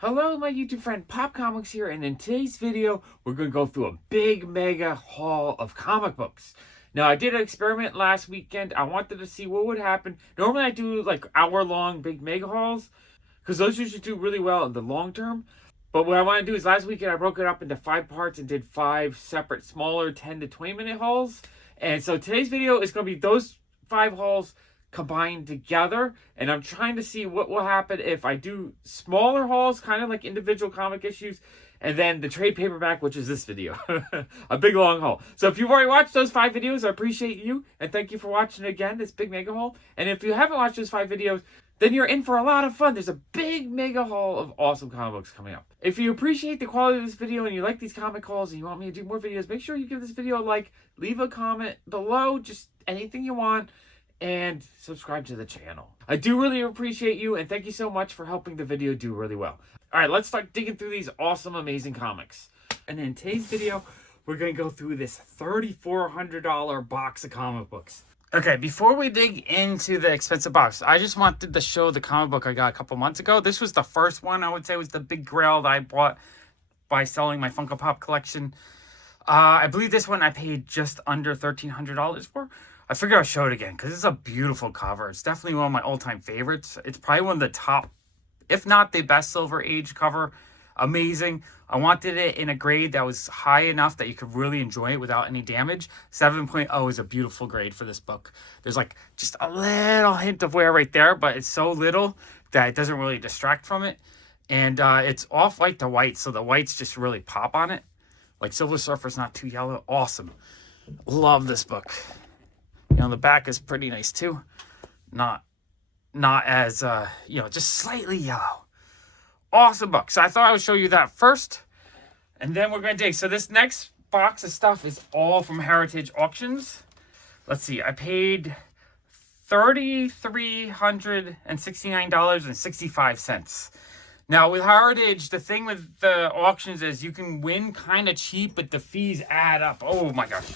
Hello, my YouTube friend Pop Comics here, and in today's video, we're going to go through a big mega haul of comic books. Now, I did an experiment last weekend. I wanted to see what would happen. Normally, I do like hour-long big mega hauls, because those usually do really well in the long term. But what I want to do is last weekend, I broke it up into 5 parts and did 5 separate, smaller 10 to 20-minute hauls. And so today's video is going to be those 5 hauls combined together, and I'm trying to see what will happen if I do smaller hauls, kind of like individual comic issues, and then the trade paperback, which is this video. A big long haul. So if you've already watched those 5 videos, I appreciate you, and thank you for watching again, this big mega haul. And if you haven't watched those 5 videos, then you're in for a lot of fun. There's a big mega haul of awesome comic books coming up. If you appreciate the quality of this video and you like these comic hauls and you want me to do more videos, make sure you give this video a like, leave a comment below, just anything you want, and subscribe to the channel. I do really appreciate you, and thank you so much for helping the video do really well. Alright, let's start digging through these awesome, amazing comics. And in today's video, we're going to go through this $3,400 box of comic books. Okay, before we dig into the expensive box, I just wanted to show the comic book I got a couple months ago. This was the first one, I would say, was the big grail that I bought by selling my Funko Pop collection. I believe this one I paid just under $1,300 for. I figured I'll show it again because it's a beautiful cover. It's definitely one of my all-time favorites. It's probably one of the top, if not the best Silver Age cover. Amazing. I wanted it in a grade that was high enough that you could really enjoy it without any damage. 7.0 is a beautiful grade for this book. There's like just a little hint of wear right there, but it's so little that it doesn't really distract from it. And it's off-white to white, so the whites just really pop on it. Like Silver Surfer's not too yellow. Awesome. Love this book. You know, the back is pretty nice too. Not as, just slightly yellow. Awesome book. So I thought I would show you that first. And then we're going to dig. So this next box of stuff is all from Heritage Auctions. Let's see. I paid $3,369.65. Now, with Heritage, the thing with the auctions is you can win kind of cheap, but the fees add up. Oh, my gosh.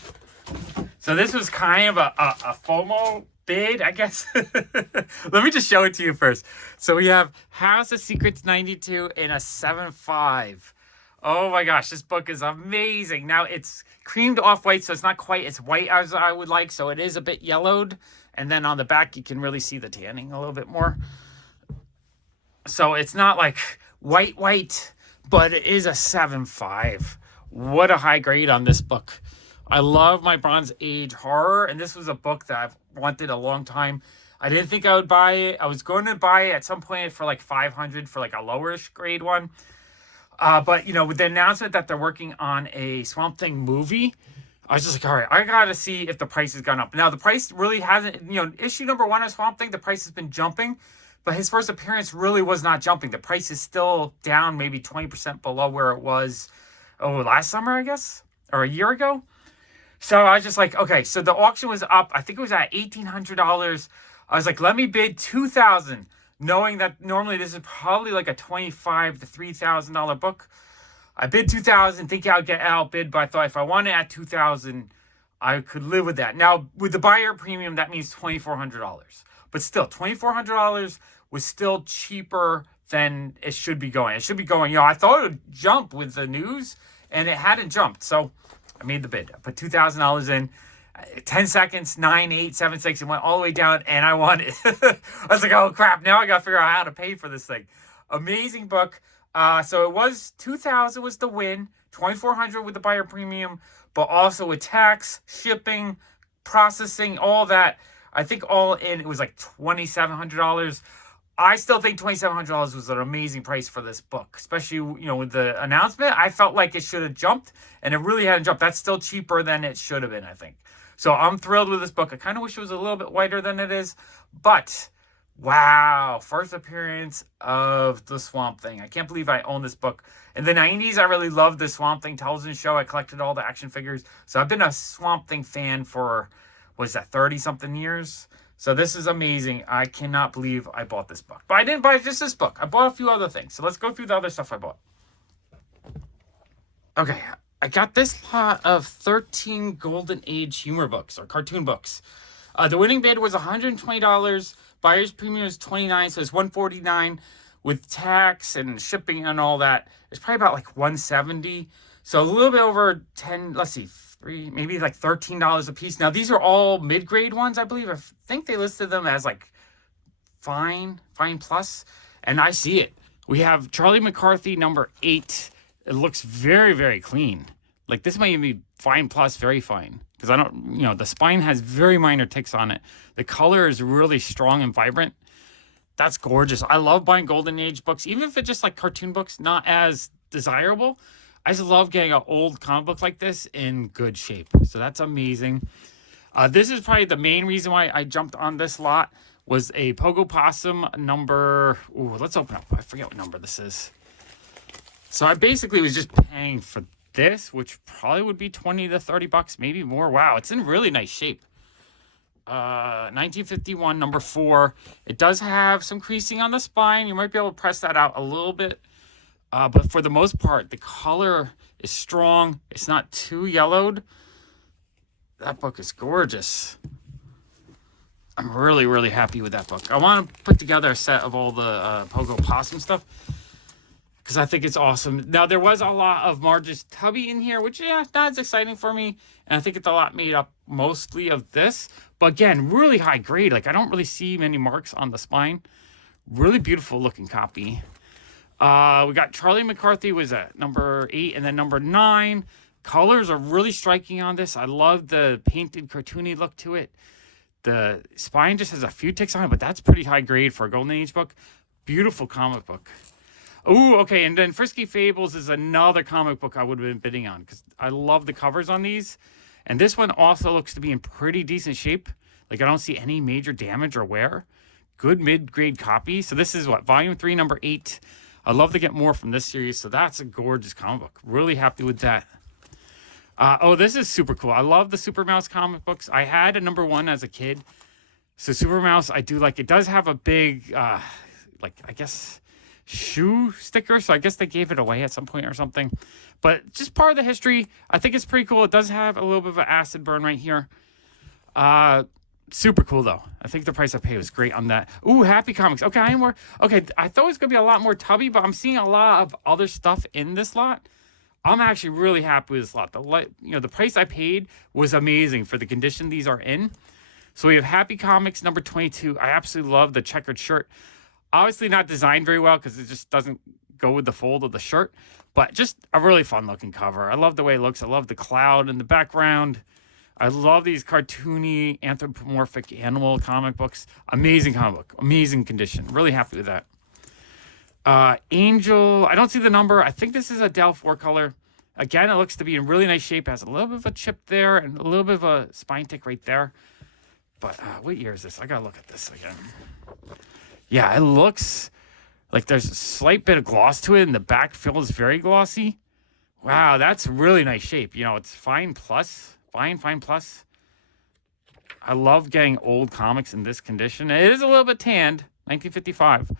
So this was kind of a FOMO bid, I guess. Let me just show it to you first. So we have House of Secrets 92 in a 7.5. Oh my gosh, this book is amazing. Now it's creamed off-white, so it's not quite as white as I would like, so it is a bit yellowed. And then on the back, you can really see the tanning a little bit more. So it's not like white, but it is a 7.5. What a high grade on this book. I love my Bronze Age horror, and this was a book that I've wanted a long time. I didn't think I would buy it. I was going to buy it at some point for like $500 for like a lowerish grade one. But, you know, with the announcement that they're working on a Swamp Thing movie, I was just like, all right, I got to see if the price has gone up. Now, the price really hasn't, issue number 1 of Swamp Thing, the price has been jumping. But his first appearance really was not jumping. The price is still down maybe 20% below where it was, last summer, I guess, or a year ago. So I was just like, okay, so the auction was up. I think it was at $1,800. I was like, let me bid $2,000, knowing that normally this is probably like a $2,500 to $3,000 book. I bid $2,000, thinking I'd get outbid, but I thought if I won it at $2,000, I could live with that. Now, with the buyer premium, that means $2,400. But still, $2,400 was still cheaper than it should be going. It should be going, I thought it would jump with the news, and it hadn't jumped. So I made the bid. I put $2,000 in. 10 seconds, 9, 8, 7, 6. It went all the way down, and I won it. I was like, oh, crap. Now I got to figure out how to pay for this thing. Amazing book. So it was $2,000 was the win. $2,400 with the buyer premium, but also with tax, shipping, processing, all that. I think all in, it was like $2,700. I still think $2,700 was an amazing price for this book, especially, with the announcement. I felt like it should have jumped, and it really hadn't jumped. That's still cheaper than it should have been, I think. So I'm thrilled with this book. I kind of wish it was a little bit whiter than it is, but wow, first appearance of the Swamp Thing. I can't believe I own this book. In the 90s, I really loved the Swamp Thing television show. I collected all the action figures. So I've been a Swamp Thing fan for, 30-something years? So this is amazing. I cannot believe I bought this book. But I didn't buy just this book. I bought a few other things. So let's go through the other stuff I bought. Okay, I got this lot of 13 Golden Age humor books, or cartoon books. The winning bid was $120. Buyer's premium is $29, so it's $149. with tax and shipping and all that, it's probably about like $170. So a little bit over 10, let's see, maybe like $13 a piece. Now these are all mid-grade ones, I believe. I think they listed them as like fine plus, and I see it. We have Charlie McCarthy number 8. It looks very, very clean. Like this might even be fine plus, very fine. Because I don't, the spine has very minor ticks on it. The color is really strong and vibrant. That's gorgeous. I love buying Golden Age books, even if it's just like cartoon books, not as desirable. I just love getting an old comic book like this in good shape. So that's amazing. This is probably the main reason why I jumped on this lot, was a Pogo Possum number. Ooh, let's open up. I forget what number this is. So I basically was just paying for this, which probably would be 20 to 30 bucks, maybe more. Wow, it's in really nice shape. 1951, number 4. It does have some creasing on the spine. You might be able to press that out a little bit. But for the most part, the color is strong. It's not too yellowed. That book is gorgeous. I'm really, really happy with that book. I want to put together a set of all the Pogo Possum stuff, because I think it's awesome. Now, there was a lot of Marge's Tubby in here, which, yeah, not as exciting for me. And I think it's a lot made up mostly of this. But again, really high grade. Like, I don't really see many marks on the spine. Really beautiful looking copy. We got Charlie McCarthy was at number 8, and then number 9. Colors are really striking on this. I love the painted cartoony look to it. The spine just has a few ticks on it, but that's pretty high grade for a Golden Age book. Beautiful comic book. Ooh, okay, and then Frisky Fables is another comic book I would have been bidding on, because I love the covers on these. And this one also looks to be in pretty decent shape. Like, I don't see any major damage or wear. Good mid-grade copy. So this is what, volume 3, number 8. I'd love to get more from this series, so that's a gorgeous comic book. Really happy with that. Oh, this is super cool. I love the Super Mouse comic books. I had a number 1 as a kid. So Super Mouse, I do like. It does have a big, like, I guess, shoe sticker. So I guess they gave it away at some point or something. But just part of the history. I think it's pretty cool. It does have a little bit of an acid burn right here. Super cool, though. I think the price I paid was great on that. Ooh, Happy Comics. Okay, I thought it was going to be a lot more Tubby, but I'm seeing a lot of other stuff in this lot. I'm actually really happy with this lot. The price I paid was amazing for the condition these are in. So we have Happy Comics number 22. I absolutely love the checkered shirt. Obviously not designed very well because it just doesn't go with the fold of the shirt, but just a really fun looking cover. I love the way it looks. I love the cloud in the background. I love these cartoony anthropomorphic animal comic books. Amazing comic book. Amazing condition. Really happy with that. Angel, I don't see the number. I think this is a Del 4 color. Again, it looks to be in really nice shape. Has a little bit of a chip there and a little bit of a spine tick right there. But what year is this? I gotta look at this again. Yeah, it looks like there's a slight bit of gloss to it, and the back feels very glossy. Wow, that's really nice shape. It's fine plus. Fine plus. I love getting old comics in this condition. It is a little bit tanned, 1955,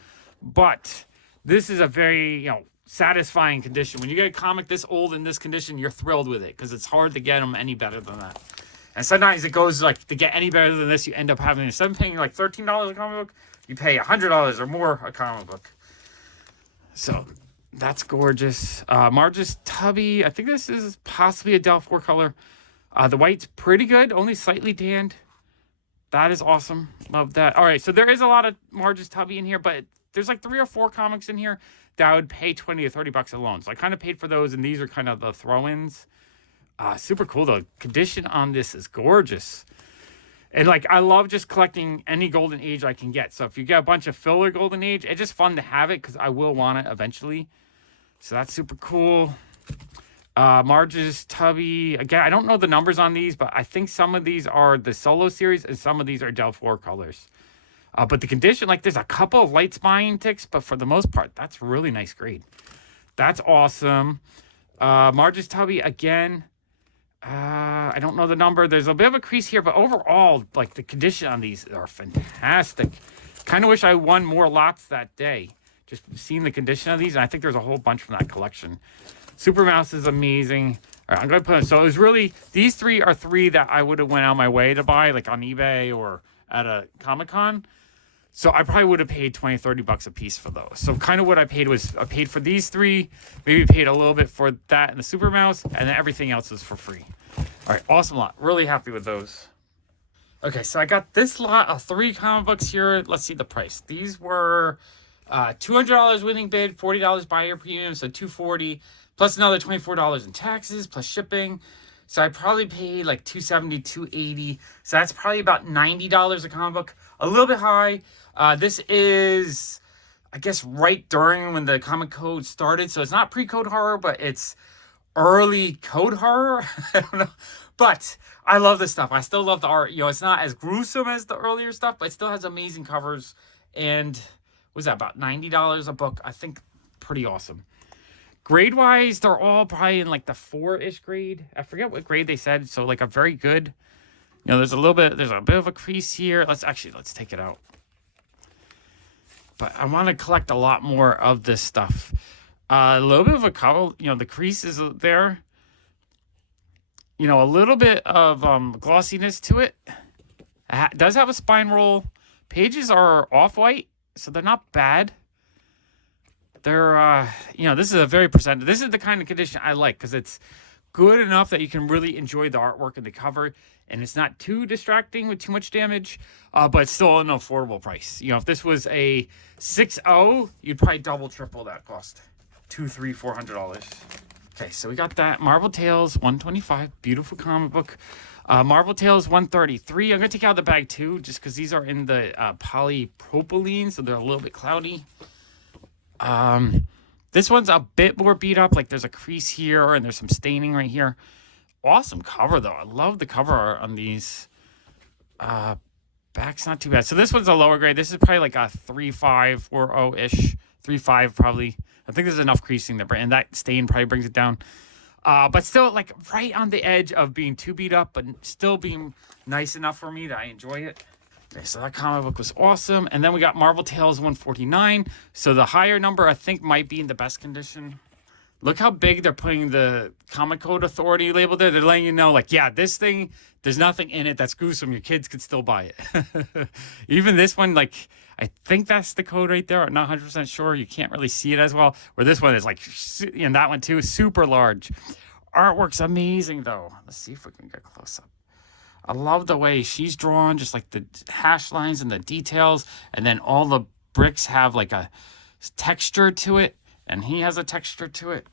but this is a very, satisfying condition. When you get a comic this old in this condition, you're thrilled with it, because it's hard to get them any better than that. And sometimes it goes like, to get any better than this, you end up having, instead of paying like $13 a comic book, you pay $100 or more a comic book. So that's gorgeous. Marge's Tubby, I think this is possibly a Del 4 color. The white's pretty good, only slightly tanned. That is awesome. Love that. All right, so there is a lot of Marge's Tubby in here, but there's like 3 or 4 comics in here that I would pay 20 to 30 bucks alone. So I kind of paid for those, and these are kind of the throw-ins. Super cool, though. Condition on this is gorgeous. And, I love just collecting any Golden Age I can get. So if you get a bunch of filler Golden Age, it's just fun to have it, because I will want it eventually. So that's super cool. Marge's Tubby. Again, I don't know the numbers on these, but I think some of these are the solo series and some of these are Del 4 colors. But the condition, there's a couple of light spine ticks, but for the most part, that's really nice grade. That's awesome. Marge's Tubby, again, I don't know the number. There's a bit of a crease here, but overall, the condition on these are fantastic. Kind of wish I won more lots that day. Just seeing the condition of these, and I think there's a whole bunch from that collection. Super Mouse is amazing. All right, I'm going to put it. So it was really, these 3 are 3 that I would have went out my way to buy, on eBay or at a Comic-Con. So I probably would have paid 20, 30 bucks a piece for those. So kind of what I paid was I paid for these 3, maybe paid a little bit for that and the Super Mouse, and then everything else was for free. All right, awesome lot. Really happy with those. Okay, so I got this lot of 3 comic books here. Let's see the price. These were $200 winning bid, $40 buyer premium, so $240, plus another $24 in taxes, plus shipping. So I probably paid like $270, $280. So that's probably about $90 a comic book. A little bit high. This is, I guess, right during when the comic code started. So it's not pre-code horror, but it's early code horror. I don't know. But I love this stuff. I still love the art. You know, it's not as gruesome as the earlier stuff, but it still has amazing covers. And what was that, about $90 a book? I think pretty awesome. Grade-wise, they're all probably in like the 4-ish grade. I forget what grade they said. So like a very good. You know, there's a bit of a crease here. Let's take it out. But I want to collect a lot more of this stuff. A little bit of a cover, you know, the crease is there. You know, a little bit of glossiness to it. It does have a spine roll. Pages are off-white, so they're not bad. They're, you know, this is a very presented. This is the kind of condition I like because it's good enough that you can really enjoy the artwork and the cover, and it's not too distracting with too much damage, but it's still an affordable price. You know, if this was a 6.0, you'd probably double, triple that cost. $200, $300, $400. Okay, so we got that. Marvel Tales, $125. Beautiful comic book. Marvel Tales, $133. I'm going to take out the bag, too, just because these are in the polypropylene, so they're a little bit cloudy. This one's a bit more beat up. Like, there's a crease here, and there's some staining right here. Awesome cover, though. I love the cover art on these. Back's not too bad. So this one's a lower grade. This is probably like a 3.5, 4.0-ish. 3.5, probably. I think there's enough creasing there, and that stain probably brings it down. But still, like, right on the edge of being too beat up, but still being nice enough for me that I enjoy it. Okay, so that comic book was awesome. And then we got Marvel Tales 149. So the higher number, I think, might be in the best condition. Look how big they're putting the Comic Code Authority label there. They're letting you know, like, yeah, this thing, there's nothing in it that's gruesome. Your kids could still buy it. Even this one, like, I think that's the code right there. I'm not 100% sure. You can't really see it as well. Where this one is, like, and that one, too, is super large. Artwork's amazing, though. Let's see if we can get close up. I love the way she's drawn, just like the hash lines and the details. And then all the bricks have like a texture to it. And he has a texture to it.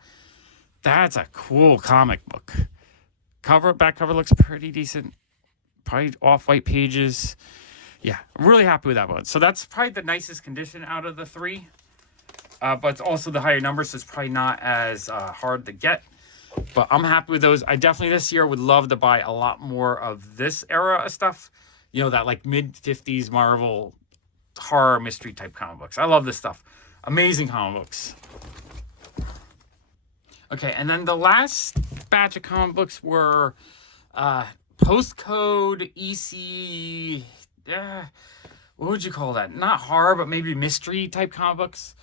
That's a cool comic book. Back cover looks pretty decent. Probably off-white pages. Yeah, I'm really happy with that one. So that's probably the nicest condition out of the 3. But it's also the higher number, so it's probably not as hard to get. But I'm happy with those. I definitely this year would love to buy a lot more of this era of stuff. You know, that like mid-50s Marvel horror mystery type comic books. I love this stuff. Amazing comic books. Okay, and then the last batch of comic books were postcode EC... what would you call that? Not horror, but maybe mystery type comic books.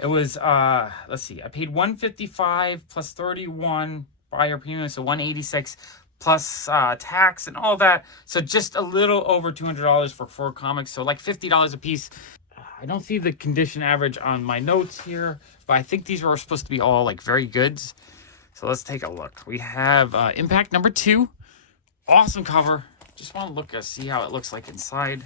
It was, let's see, I paid $155 plus 31 buyer premium, so $186 plus tax and all that. So just a little over $200 for 4 comics, so like $50 a piece. I don't see the condition average on my notes here, but I think these were supposed to be all like very goods. So let's take a look. We have Impact number 2. Awesome cover. Just want to look and see how it looks like inside.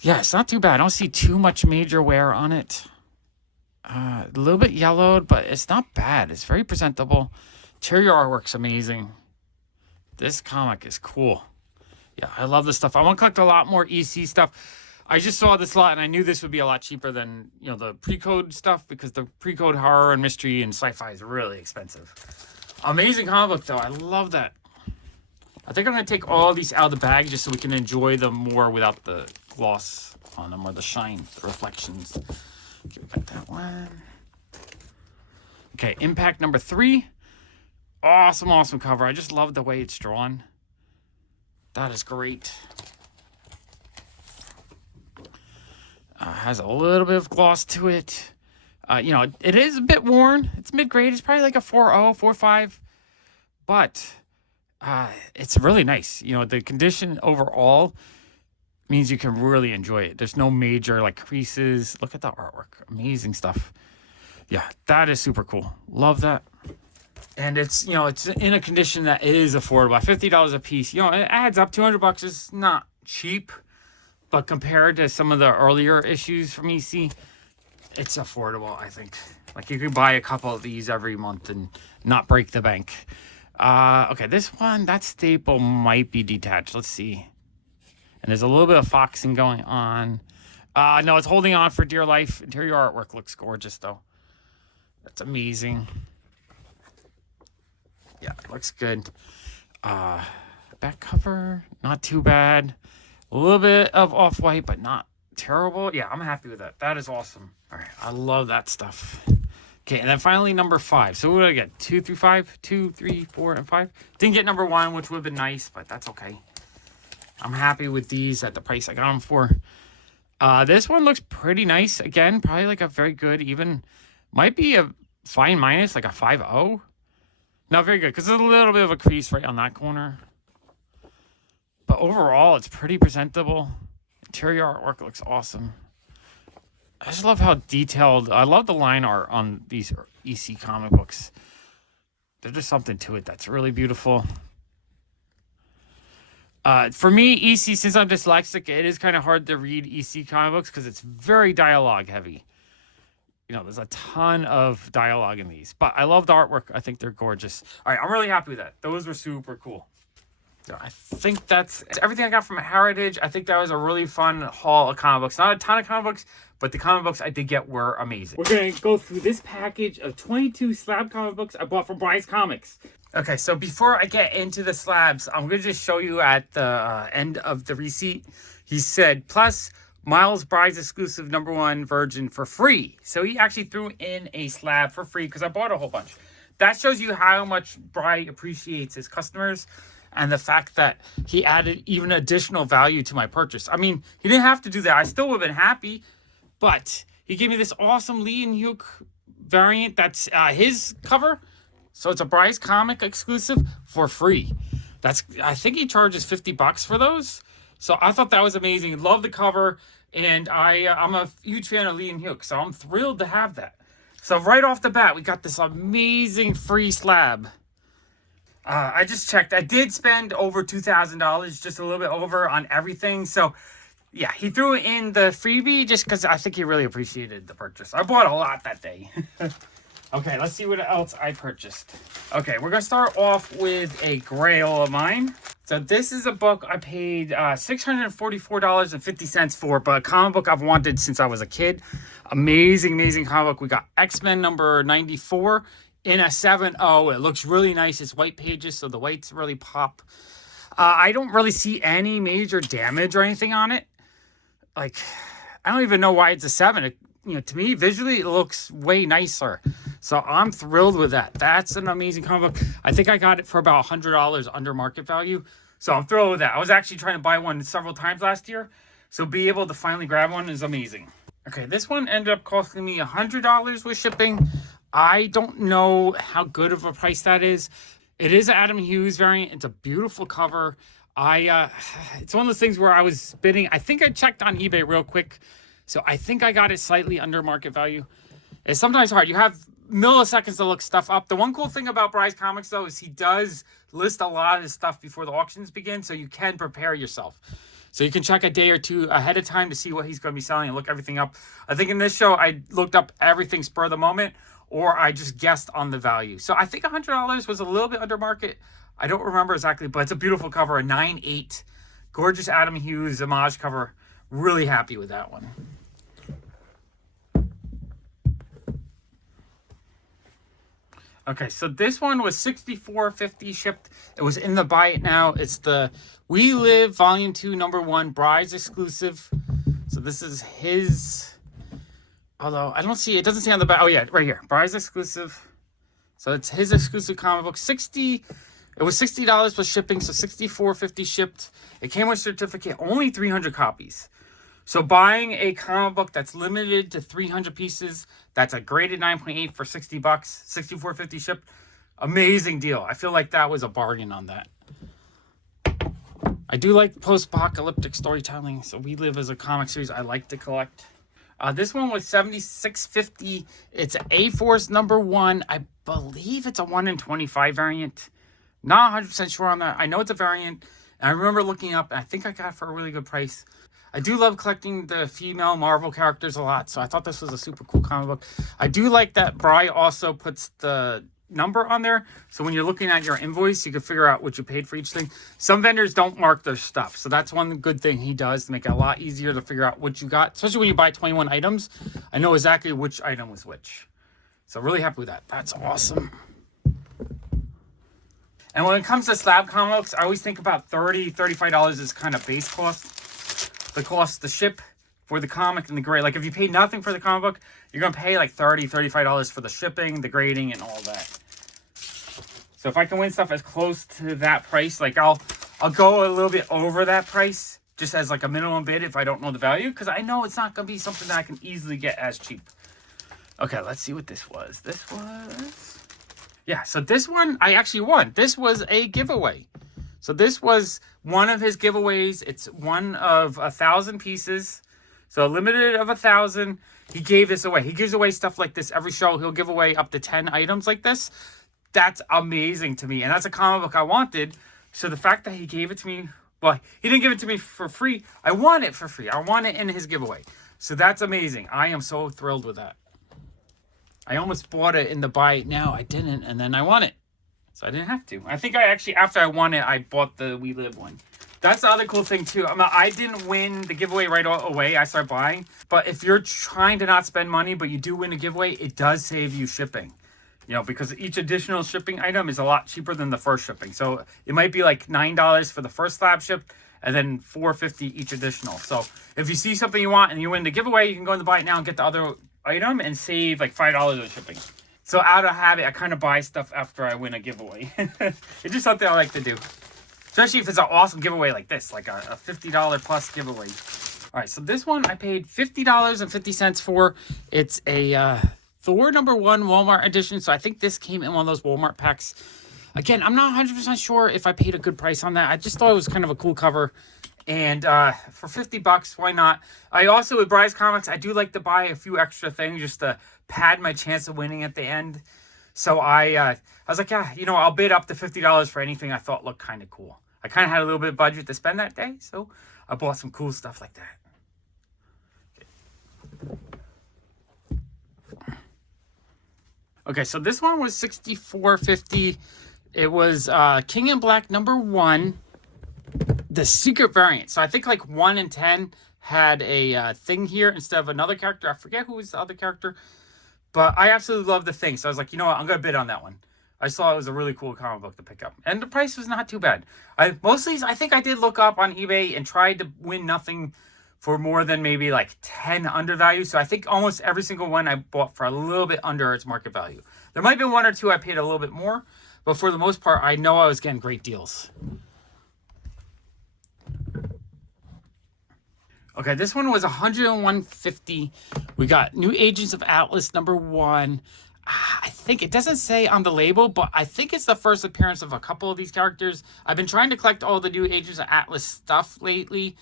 Yeah, it's not too bad. I don't see too much major wear on it. A little bit yellowed, but it's not bad. It's very presentable. Interior artwork's amazing. This comic is cool. Yeah, I love this stuff. I want to collect a lot more EC stuff. I just saw this lot, and I knew this would be a lot cheaper than, you know, the pre-code stuff, because the pre-code horror and mystery and sci-fi is really expensive. Amazing comic book, though. I love that. I think I'm going to take all these out of the bag just so we can enjoy them more without the gloss on them or the shine, the reflections. Okay, we got that one. Okay, Impact number 3. Awesome, awesome cover. I just love the way it's drawn. That is great. Has a little bit of gloss to it. You know, it is a bit worn. It's mid-grade. It's probably like a 4.0, 4.5. But it's really nice. You know, the condition overall, means you can really enjoy it. There's no major like creases. Look at the artwork. Amazing stuff. Yeah, that is super cool. Love that. And it's, you know, it's in a condition that is affordable. $50 a piece. You know, it adds up. $200 is not cheap, but compared to some of the earlier issues from EC, it's affordable, I think. Like, you could buy a couple of these every month and not break the bank. Okay, this one, that staple might be detached. Let's see. And there's a little bit of foxing going on. No, it's holding on for dear life. Interior artwork looks gorgeous, though. That's amazing. Yeah, it looks good. Back cover, not too bad. A little bit of off-white, but not terrible. Yeah, I'm happy with that. That is awesome. All right, I love that stuff. Okay, and then finally number 5. So what did I get? 2 through 5? 2, 3, 4, and 5? Didn't get number 1, which would have been nice, but that's okay. I'm happy with these at the price I got them for. This one looks pretty nice. Again, probably like a very good, even, might be a fine minus, like a 5.0. Not very good, because there's a little bit of a crease right on that corner. But overall, it's pretty presentable. Interior artwork looks awesome. I just love how detailed, I love the line art on these EC comic books. There's just something to it that's really beautiful. For me, EC, since I'm dyslexic, it is kind of hard to read EC comic books because it's very dialogue heavy. You know, there's a ton of dialogue in these. But I love the artwork. I think they're gorgeous. All right, I'm really happy with that. Those were super cool. So I think that's everything I got from Heritage. I think that was a really fun haul of comic books. Not a ton of comic books, but the comic books I did get were amazing. We're going to go through this package of 22 slab comic books I bought from Bryce Comics. Okay, so before I get into the slabs, I'm going to just show you at the end of the receipt. He said, plus Miles Bryce exclusive #1 Virgin for free. So he actually threw in a slab for free because I bought a whole bunch. That shows you how much Bryce appreciates his customers and the fact that he added even additional value to my purchase. I mean, he didn't have to do that. I still would have been happy, but he gave me this awesome Lee and Hugh variant that's his cover. So it's a Bryce comic exclusive for free. I think he charges $50 for those. So I thought that was amazing. Love the cover, and I'm a huge fan of Lee and Hugh, so I'm thrilled to have that. So right off the bat, we got this amazing free slab. I just checked. I did spend over $2,000, just a little bit over on everything. So yeah, he threw in the freebie just because I think he really appreciated the purchase. I bought a lot that day. Okay, let's see what else I purchased. Okay, we're going to start off with a grail of mine. So this is a book I paid $644.50 for, but a comic book I've wanted since I was a kid. Amazing, amazing comic book. We got X-Men number 94 in a 7.0. It looks really nice. It's white pages, so the whites really pop. I don't really see any major damage or anything on it. Like, I don't even know why it's a 7. To me, visually, it looks way nicer. So I'm thrilled with that. That's an amazing comic book. I think I got it for about $100 under market value. So I'm thrilled with that. I was actually trying to buy one several times last year. So be able to finally grab one is amazing. Okay, this one ended up costing me $100 with shipping. I don't know how good of a price that is. It is an Adam Hughes variant. It's a beautiful cover. It's one of those things where I was bidding. I think I checked on eBay real quick. So I think I got it slightly under market value. It's sometimes hard. You have milliseconds to look stuff up. The one cool thing about Bryce Comics, though, is he does list a lot of his stuff before the auctions begin, so you can prepare yourself. So you can check a day or two ahead of time to see what he's going to be selling and look everything up. I think in this show, I looked up everything spur of the moment, or I just guessed on the value. So I think $100 was a little bit under market. I don't remember exactly, but it's a beautiful cover, a 9/8. Gorgeous Adam Hughes homage cover. Really happy with that one. Okay, so this one was $64.50 shipped. It was in the buy it now. It's the We Live Volume 2 #1 Bryce exclusive. So this is his, although I don't see, it doesn't say on the back. Oh yeah, right here, Bryce exclusive. So it's his exclusive comic book. It was $60 plus shipping, so $64.50 shipped. It came with certificate, only 300 copies. So buying a comic book that's limited to 300 pieces, that's a graded 9.8 for $60, $64.50 shipped. Amazing deal. I feel like that was a bargain on that. I do like post-apocalyptic storytelling, so We Live as a comic series I like to collect. This one was $76.50. It's an A-Force #1. I believe it's a 1 in 25 variant. Not 100% sure on that. I know it's a variant. And I remember looking up, and I think I got it for a really good price. I do love collecting the female Marvel characters a lot, so I thought this was a super cool comic book. I do like that Bry also puts the number on there, so when you're looking at your invoice, you can figure out what you paid for each thing. Some vendors don't mark their stuff, so that's one good thing he does to make it a lot easier to figure out what you got, especially when you buy 21 items. I know exactly which item was which, so really happy with that. That's awesome. And when it comes to slab comics, I always think about $35 is kind of base cost. The cost to ship for the comic and the grade. Like if you pay nothing for the comic book, you're going to pay like $35 for the shipping, the grading, and all that. So if I can win stuff as close to that price, like I'll go a little bit over that price just as like a minimum bid if I don't know the value, because I know it's not going to be something that I can easily get as cheap. Okay, let's see what this was. This was... Yeah, so this one I actually won. This was a giveaway. So this was one of his giveaways. It's one of 1,000 pieces. So limited of 1,000. He gave this away. He gives away stuff like this every show. He'll give away up to 10 items like this. That's amazing to me. And that's a comic book I wanted. So the fact that he gave it to me, well, he didn't give it to me for free. I want it for free. I want it in his giveaway. So that's amazing. I am so thrilled with that. I almost bought it in the buy it now. I didn't, and then I won it. So I didn't have to. I think I actually, after I won it, I bought the We Live one. That's the other cool thing, too. I didn't win the giveaway right away. I started buying. But if you're trying to not spend money, but you do win a giveaway, it does save you shipping. You know, because each additional shipping item is a lot cheaper than the first shipping. So it might be like $9 for the first slab ship, and then $4.50 each additional. So if you see something you want and you win the giveaway, you can go in the buy it now and get the other item and save like $5 on shipping. So out of habit, I kind of buy stuff after I win a giveaway. It's just something I like to do. Especially if it's an awesome giveaway like this, like a $50 plus giveaway. All right, so this one I paid $50.50 for. It's a Thor #1 Walmart edition. So I think this came in one of those Walmart packs. Again, I'm not 100% sure if I paid a good price on that. I just thought it was kind of a cool cover. And for $50, why not? I also, with Bry's Comics, I do like to buy a few extra things just to pad my chance of winning at the end. So I was like, yeah, you know, I'll bid up to $50 for anything I thought looked kind of cool. I kind of had a little bit of budget to spend that day, so I bought some cool stuff like that. Okay, so this one was $64.50. It was King in Black #1. The secret variant. So I think like 1 in 10 had a thing here instead of another character. I forget who was the other character, but I absolutely love the thing. So I was like, you know what? I'm going to bid on that one. I saw it was a really cool comic book to pick up. And the price was not too bad. Most of these, I think I did look up on eBay and tried to win nothing for more than maybe like 10 undervalue. So I think almost every single one I bought for a little bit under its market value. There might be 1 or 2 I paid a little bit more, but for the most part, I know I was getting great deals. Okay, this one was $101.50. We got New Agents of Atlas #1. I think it doesn't say on the label, but I think it's the first appearance of a couple of these characters. I've been trying to collect all the New Agents of Atlas stuff lately,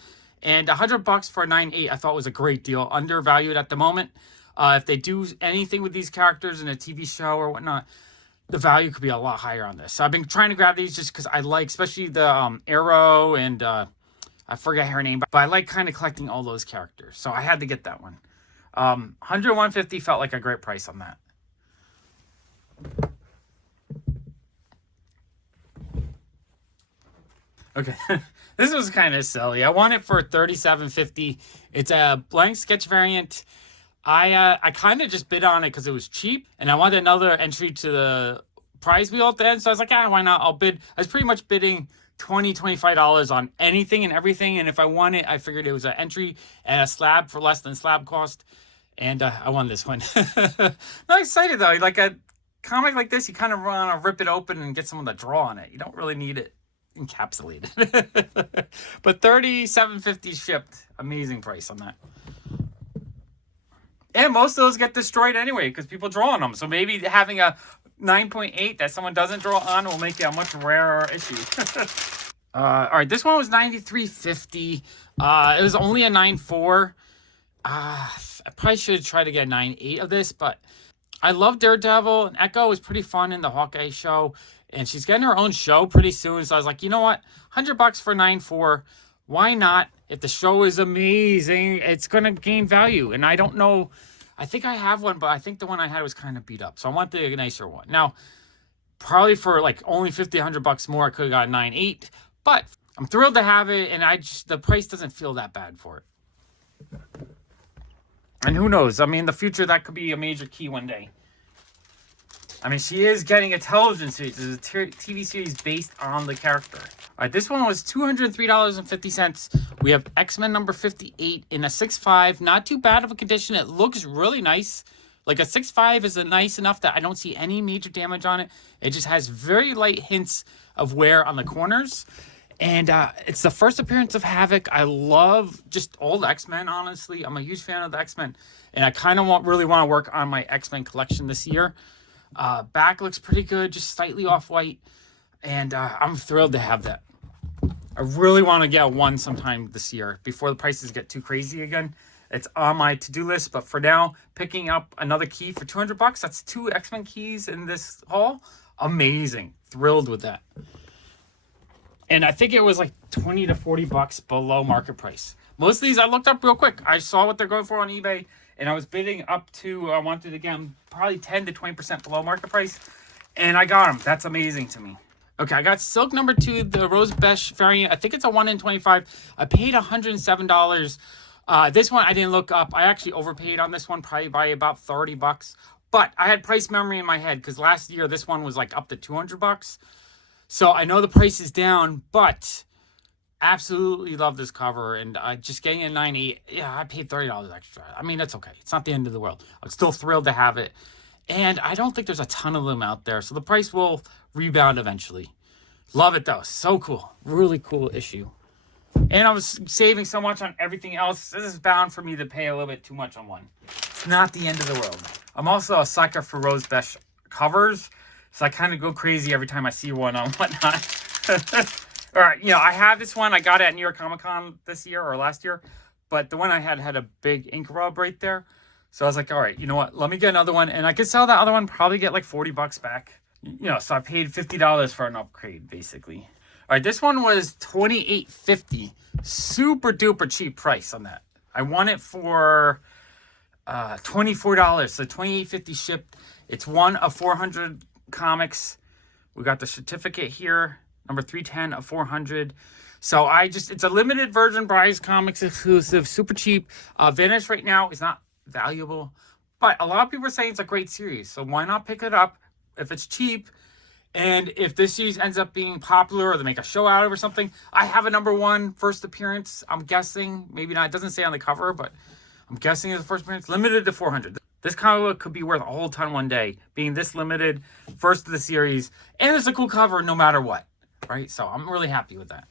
and $100 for 9.8 I thought was a great deal, undervalued at the moment. If they do anything with these characters in a TV show or whatnot, the value could be a lot higher on this. So I've been trying to grab these just because I like, especially the Arrow and I forget her name, but I like kind of collecting all those characters. So I had to get that one. $101.50 felt like a great price on that. Okay, this was kind of silly. I want it for $37.50. It's a blank sketch variant. I kind of just bid on it because it was cheap, and I wanted another entry to the prize wheel at the end. So I was like, why not? I'll bid. I was pretty much bidding $20, $25 on anything and everything, and if I won it, I figured it was an entry and a slab for less than slab cost, and I won this one. I'm excited though. Like a comic like this, you kind of want to rip it open and get someone to draw on it. You don't really need it encapsulated. But $37.50 shipped. Amazing price on that. And most of those get destroyed anyway because people draw on them. So maybe having a 9.8 that someone doesn't draw on will make it a much rarer issue. All right, this one was $93.50. It was only a 9.4. I probably should have tried to get a 9.8 of this, but I love Daredevil, and Echo was pretty fun in the Hawkeye show, and she's getting her own show pretty soon. So I was like, you know what, $100 for 9.4. Why not? If the show is amazing, it's gonna gain value. And I don't know. I think I have one, but I think the one I had was kind of beat up, so I want the nicer one. Now, probably for like only $50, $100 more, I could have got a 9.8, but I'm thrilled to have it, and the price doesn't feel that bad for it. And who knows? I mean, in the future, that could be a major key one day. I mean, she is getting a television series. There's a TV series based on the character. All right, this one was $203.50. We have X-Men number 58 in a 6.5. Not too bad of a condition. It looks really nice. Like a 6.5 is nice enough that I don't see any major damage on it. It just has very light hints of wear on the corners. And it's the first appearance of Havoc. I love just old X-Men, honestly. I'm a huge fan of the X-Men. And I kind of really want to work on my X-Men collection this year. Back looks pretty good, just slightly off-white. And I'm thrilled to have that. I really want to get one sometime this year before the prices get too crazy again. It's on my to-do list. But for now, picking up another key for $200. That's 2 X-Men keys in this haul. Amazing. Thrilled with that. And I think it was like $20 to $40 below market price. Most of these I looked up real quick. I saw what they're going for on eBay, and I was bidding up to, I wanted to get them probably 10 to 20% below market price, and I got them. That's amazing to me. Okay, I got Silk number 2, the Rose Besh variant. I think it's a 1 in 25. I paid $107. This one I didn't look up. I actually overpaid on this one, probably by about $30. But I had price memory in my head because last year this one was like up to $200. So I know the price is down, but absolutely love this cover. And just getting a 9.8, yeah, I paid $30 extra. I mean, that's okay. It's not the end of the world. I'm still thrilled to have it. And I don't think there's a ton of them out there. So the price will rebound eventually. Love it, though. So cool. Really cool issue. And I was saving so much on everything else. This is bound for me to pay a little bit too much on one. It's not the end of the world. I'm also a sucker for Rose Besh covers. So I kind of go crazy every time I see one on whatnot. All right, I have this one. I got it at New York Comic Con this year or last year. But the one I had a big ink rub right there. So I was like, all right, you know what? Let me get another one. And I could sell that other one, probably get like $40 back. So I paid $50 for an upgrade, basically. All right, this one was $28.50. Super duper cheap price on that. I won it for $24. So $28.50 shipped. It's one of 400 comics. We got the certificate here, number 310 of 400. So it's a limited version Bryce Comics exclusive, super cheap. Vanish right now is not valuable, but a lot of people are saying it's a great series. So why not pick it up if it's cheap? And if this series ends up being popular or they make a show out of it or something, I have a number 1 first appearance. I'm guessing, maybe not, it doesn't say on the cover, but I'm guessing it's the first appearance, limited to 400. This comic book could be worth a whole ton one day, being this limited, first of the series, and it's a cool cover no matter what, right? So I'm really happy with that.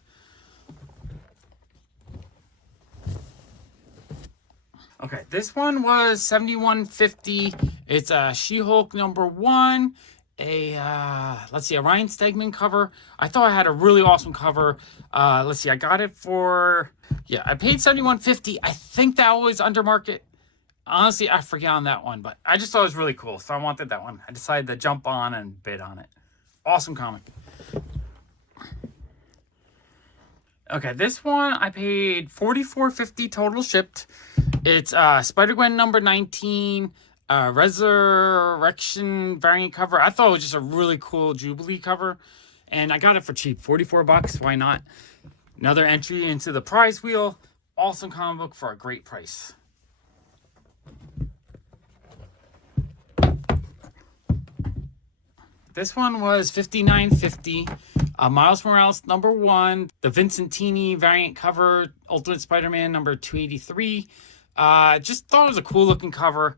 Okay, this one was $71.50. It's a She-Hulk number 1, a Ryan Stegman cover. I thought I had a really awesome cover. Let's see, I got it for, I paid $71.50. I think that was under market. Honestly, I forget on that one, but I just thought it was really cool, so I wanted that one. I decided to jump on and bid on it. Awesome comic. Okay, this one I paid $44.50 total shipped. It's Spider-Gwen number 19, Resurrection variant cover. I thought it was just a really cool Jubilee cover, and I got it for cheap, $44. Why not? Another entry into the prize wheel. Awesome comic book for a great price. This one was $59.50. Miles Morales number 1, the Vincentini variant cover, Ultimate Spider-Man number 283. Just thought it was a cool looking cover.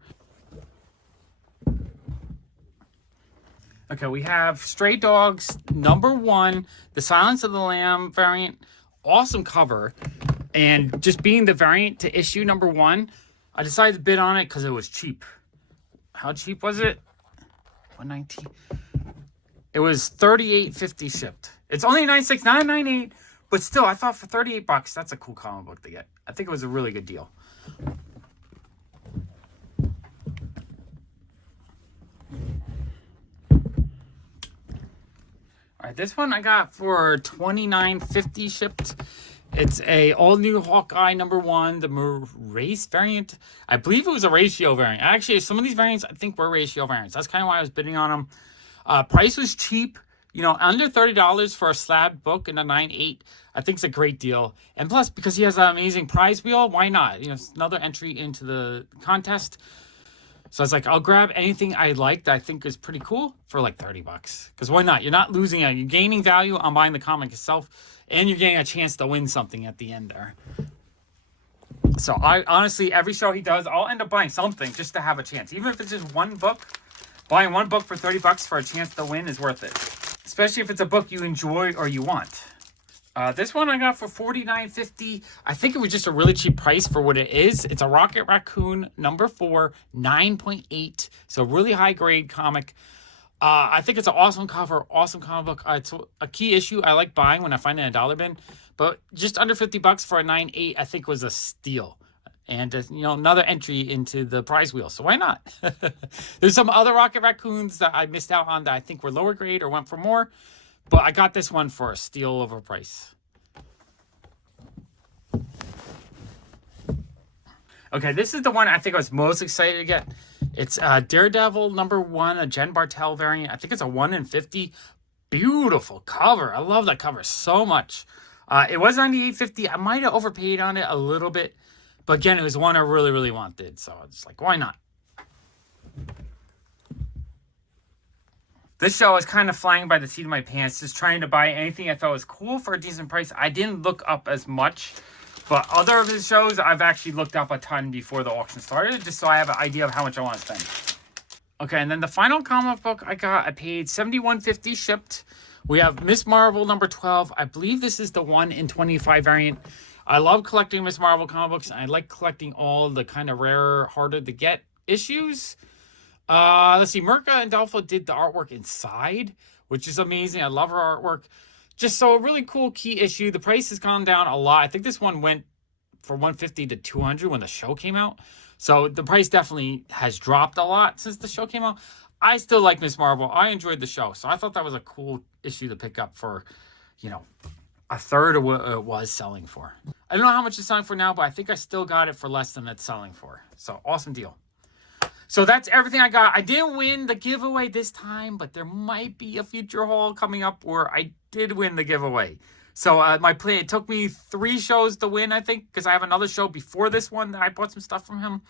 Okay, we have Stray Dogs number 1, the Silence of the Lamb variant. Awesome cover. And just being the variant to issue number 1, I decided to bid on it because it was cheap. How cheap was it? $119. It was $38.50 shipped. It's only $96, not $98, But still, I thought for 38 bucks, that's a cool comic book to get. I think it was a really good deal. All right, this one I got for $29.50 shipped. It's a all-new Hawkeye #1, the race variant. I believe it was a ratio variant. Actually, some of these variants I think were ratio variants. That's kind of why I was bidding on them. Price was cheap. You know, under $30 for a slab book and a 9.8, I think it's a great deal. And plus, because he has an amazing prize wheel, why not? You know, it's another entry into the contest. So I was like, I'll grab anything I like that I think is pretty cool for like 30 bucks. Because why not? You're not losing it. You're gaining value on buying the comic itself. And you're getting a chance to win something at the end there. So I honestly, every show he does, I'll end up buying something just to have a chance. Even if it's just one book, buying one book for 30 bucks for a chance to win is worth it. Especially if it's a book you enjoy or you want. This one I got for $49.50. I think it was just a really cheap price for what it is. It's a Rocket Raccoon #4, 9.8. So really high grade comic. I think it's an awesome cover, awesome comic book. It's a key issue I like buying when I find it in a dollar bin. But just under 50 bucks for a 9.8, I think was a steal. And, you know, another entry into the prize wheel. So why not? There's some other Rocket Raccoons that I missed out on that I think were lower grade or went for more. But I got this one for a steal of a price. Okay, this is the one I think I was most excited to get. It's Daredevil #1, a Jen Bartel variant. I think it's a 1 in 50. Beautiful cover. I love that cover so much. It was $98.50. I might have overpaid on it a little bit. But again, it was one I really, really wanted. So I was like, why not? This show was kind of flying by the seat of my pants, just trying to buy anything I thought was cool for a decent price. I didn't look up as much. But other of his shows, I've actually looked up a ton before the auction started, just so I have an idea of how much I want to spend. Okay, and then the final comic book I got, I paid $71.50 shipped. We have Miss Marvel #12. I believe this is the 1 in 25 variant. I love collecting Miss Marvel comic books. And I like collecting all the kind of rarer, harder to get issues. Let's see. Mirka and Dolpho did the artwork inside, which is amazing. I love her artwork. Just so a really cool key issue. The price has gone down a lot. I think this one went for $150 to $200 when the show came out. So the price definitely has dropped a lot since the show came out. I still like Miss Marvel. I enjoyed the show. So I thought that was a cool issue to pick up for, you know, a third of what it was selling for. I don't know how much it's selling for now, but I think I still got it for less than it's selling for. So awesome deal. So that's everything I got. I didn't win the giveaway this time, but there might be a future haul coming up where I did win the giveaway. So my plan, it took me 3 shows to win, I think, because I have another show before this one that I bought some stuff from him.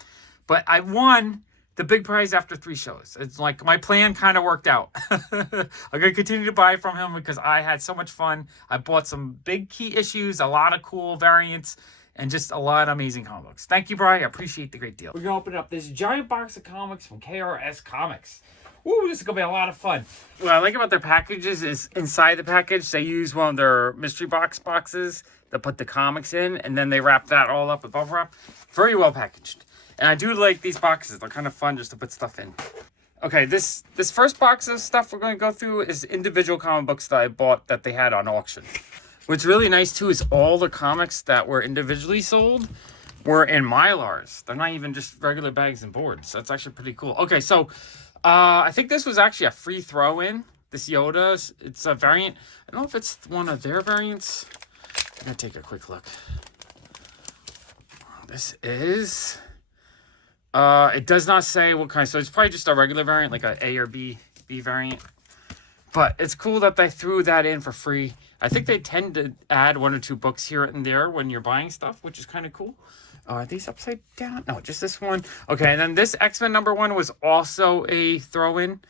But I won the big prize after 3 shows. It's like my plan kind of worked out. I'm going to continue to buy from him because I had so much fun. I bought some big key issues, a lot of cool variants, and just a lot of amazing comic books. Thank you, Brian. I appreciate the great deal. We're going to open up this giant box of comics from KRS Comics. Ooh, this is going to be a lot of fun. What I like about their packages is inside the package, they use one of their mystery boxes to put the comics in, and then they wrap that all up with bubble wrap. Very well packaged. And I do like these boxes. They're kind of fun just to put stuff in. Okay, this first box of stuff we're going to go through is individual comic books that I bought that they had on auction. What's really nice, too, is all the comics that were individually sold were in Mylars. They're not even just regular bags and boards. That's actually pretty cool. Okay, so I think this was actually a free throw-in. This Yoda, it's a variant. I don't know if it's one of their variants. I'm going to take a quick look. This is... it does not say what kind, so it's probably just a regular variant, like a A or B variant. But it's cool that they threw that in for free. I think they tend to add 1 or 2 books here and there when you're buying stuff, which is kind of cool. Are these upside down? No, just this one. Okay, and then this X-Men #1 was also a throw-in,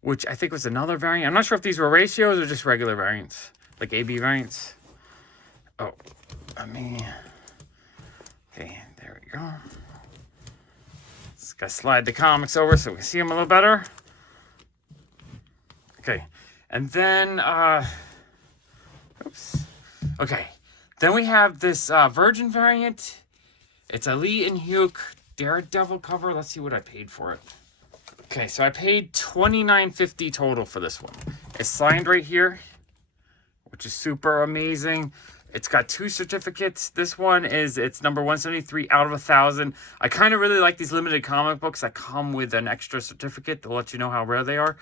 which I think was another variant. I'm not sure if these were ratios or just regular variants, like AB variants. Oh, let me... Okay, there we go. Just gotta slide the comics over so we can see them a little better. Okay, and then, oops. Okay, then we have this Virgin variant. It's a Lee and Hugh Daredevil cover. Let's see what I paid for it. Okay, so I paid $29.50 total for this one. It's signed right here, which is super amazing. It's got 2 certificates. This one is, it's number 173 out of 1,000. I kind of really like these limited comic books that come with an extra certificate to let you know how rare they are.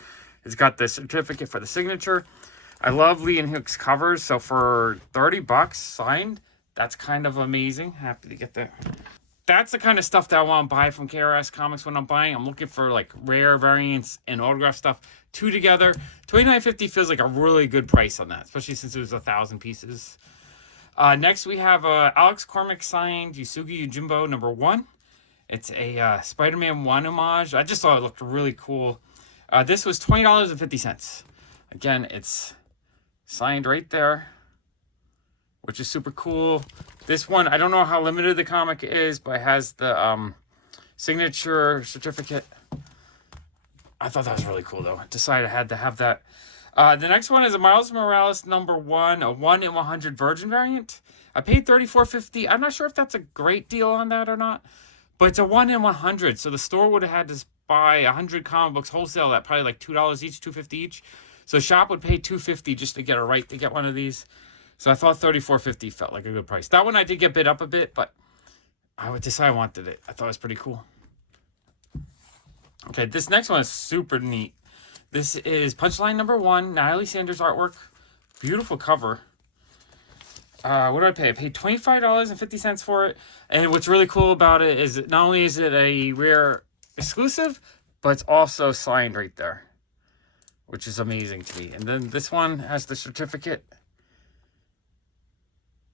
It's got the certificate for the signature. I love Lee and Hook's covers, so for 30 bucks signed, that's kind of amazing. Happy to get that. That's the kind of stuff that I want to buy from KRS Comics when I'm buying. I'm looking for like rare variants and autograph stuff. 2 together. $29.50 feels like a really good price on that, especially since it was 1,000 pieces. Next, we have Alex Cormack signed Yusugi Yojimbo #1. It's a Spider-Man 1 homage. I just thought it looked really cool. This was $20.50. Again, it's signed right there, which is super cool. This one, I don't know how limited the comic is, but it has the signature certificate. I thought that was really cool, though. I decided I had to have that. The next one is a Miles Morales #1, a 1 in 100 Virgin variant. I paid $34.50. I'm not sure if that's a great deal on that or not, but it's a 1 in 100. So the store would have had to buy 100 comic books wholesale at probably like $2 each, $2.50 each. So shop would pay $2.50 just to get a right to get one of these. So I thought $34.50 felt like a good price. That one I did get bid up a bit, but I would decide I wanted it. I thought it was pretty cool. Okay, this next one is super neat. This is Punchline #1, Natalie Sanders artwork. Beautiful cover. What did I pay? I paid $25.50 for it. And what's really cool about it is not only is it a rare exclusive, but it's also signed right there, which is amazing to me. And then this one has the certificate,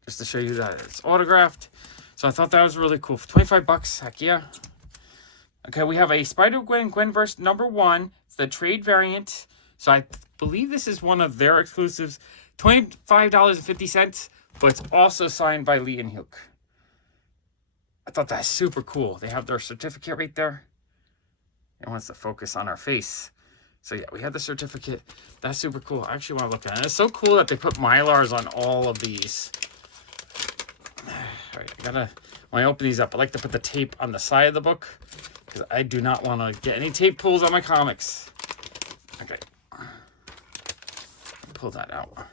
just to show you that it's autographed. So I thought that was really cool. For 25 bucks, heck yeah. Okay, we have a Spider-Gwen Gwenverse #1. It's the trade variant. So I believe this is one of their exclusives. $25.50, but it's also signed by Lee and Hook. I thought that's super cool. They have their certificate right there. It wants to focus on our face. So yeah, we have the certificate. That's super cool. I actually want to look at it. It's so cool that they put Mylars on all of these. All right, when I open these up, I like to put the tape on the side of the book because I do not want to get any tape pulls on my comics. Okay. Pull that out.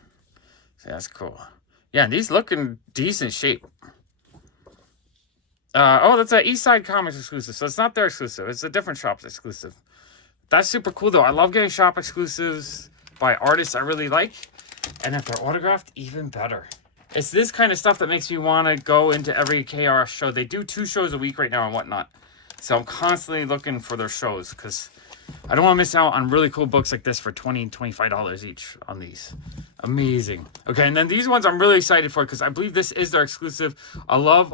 So that's cool. Yeah, these look in decent shape. Oh, that's an East Side Comics exclusive. So it's not their exclusive. It's a different shop's exclusive. That's super cool, though. I love getting shop exclusives by artists I really like. And if they're autographed, even better. It's this kind of stuff that makes me want to go into every KRS show. They do 2 shows a week right now and whatnot. So I'm constantly looking for their shows because I don't want to miss out on really cool books like this for $20, $25 each on these. Amazing. Okay, and then these ones I'm really excited for because I believe this is their exclusive. I love,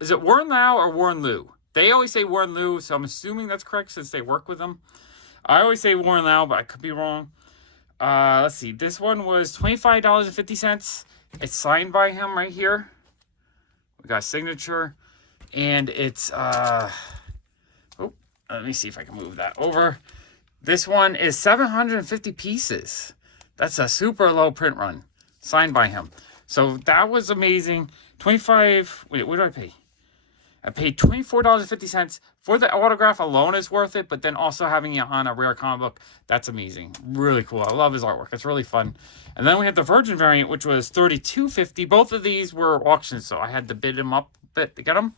is it Warren Lau or Warren Liu? They always say Warren Liu, so I'm assuming that's correct since they work with them. I always say Warren Lau, but I could be wrong. Let's see. This one was $25.50. It's signed by him right here. We got a signature. And it's, let me see if I can move that over. This one is 750 pieces. That's a super low print run. Signed by him. So that was amazing. Wait, what did I pay? I paid $24.50 for the autograph alone is worth it, but then also having it on a rare comic book, that's amazing. Really cool. I love his artwork. It's really fun. And then we had the Virgin variant, which was $32.50. Both of these were auctions, so I had to bid them up a bit to get them.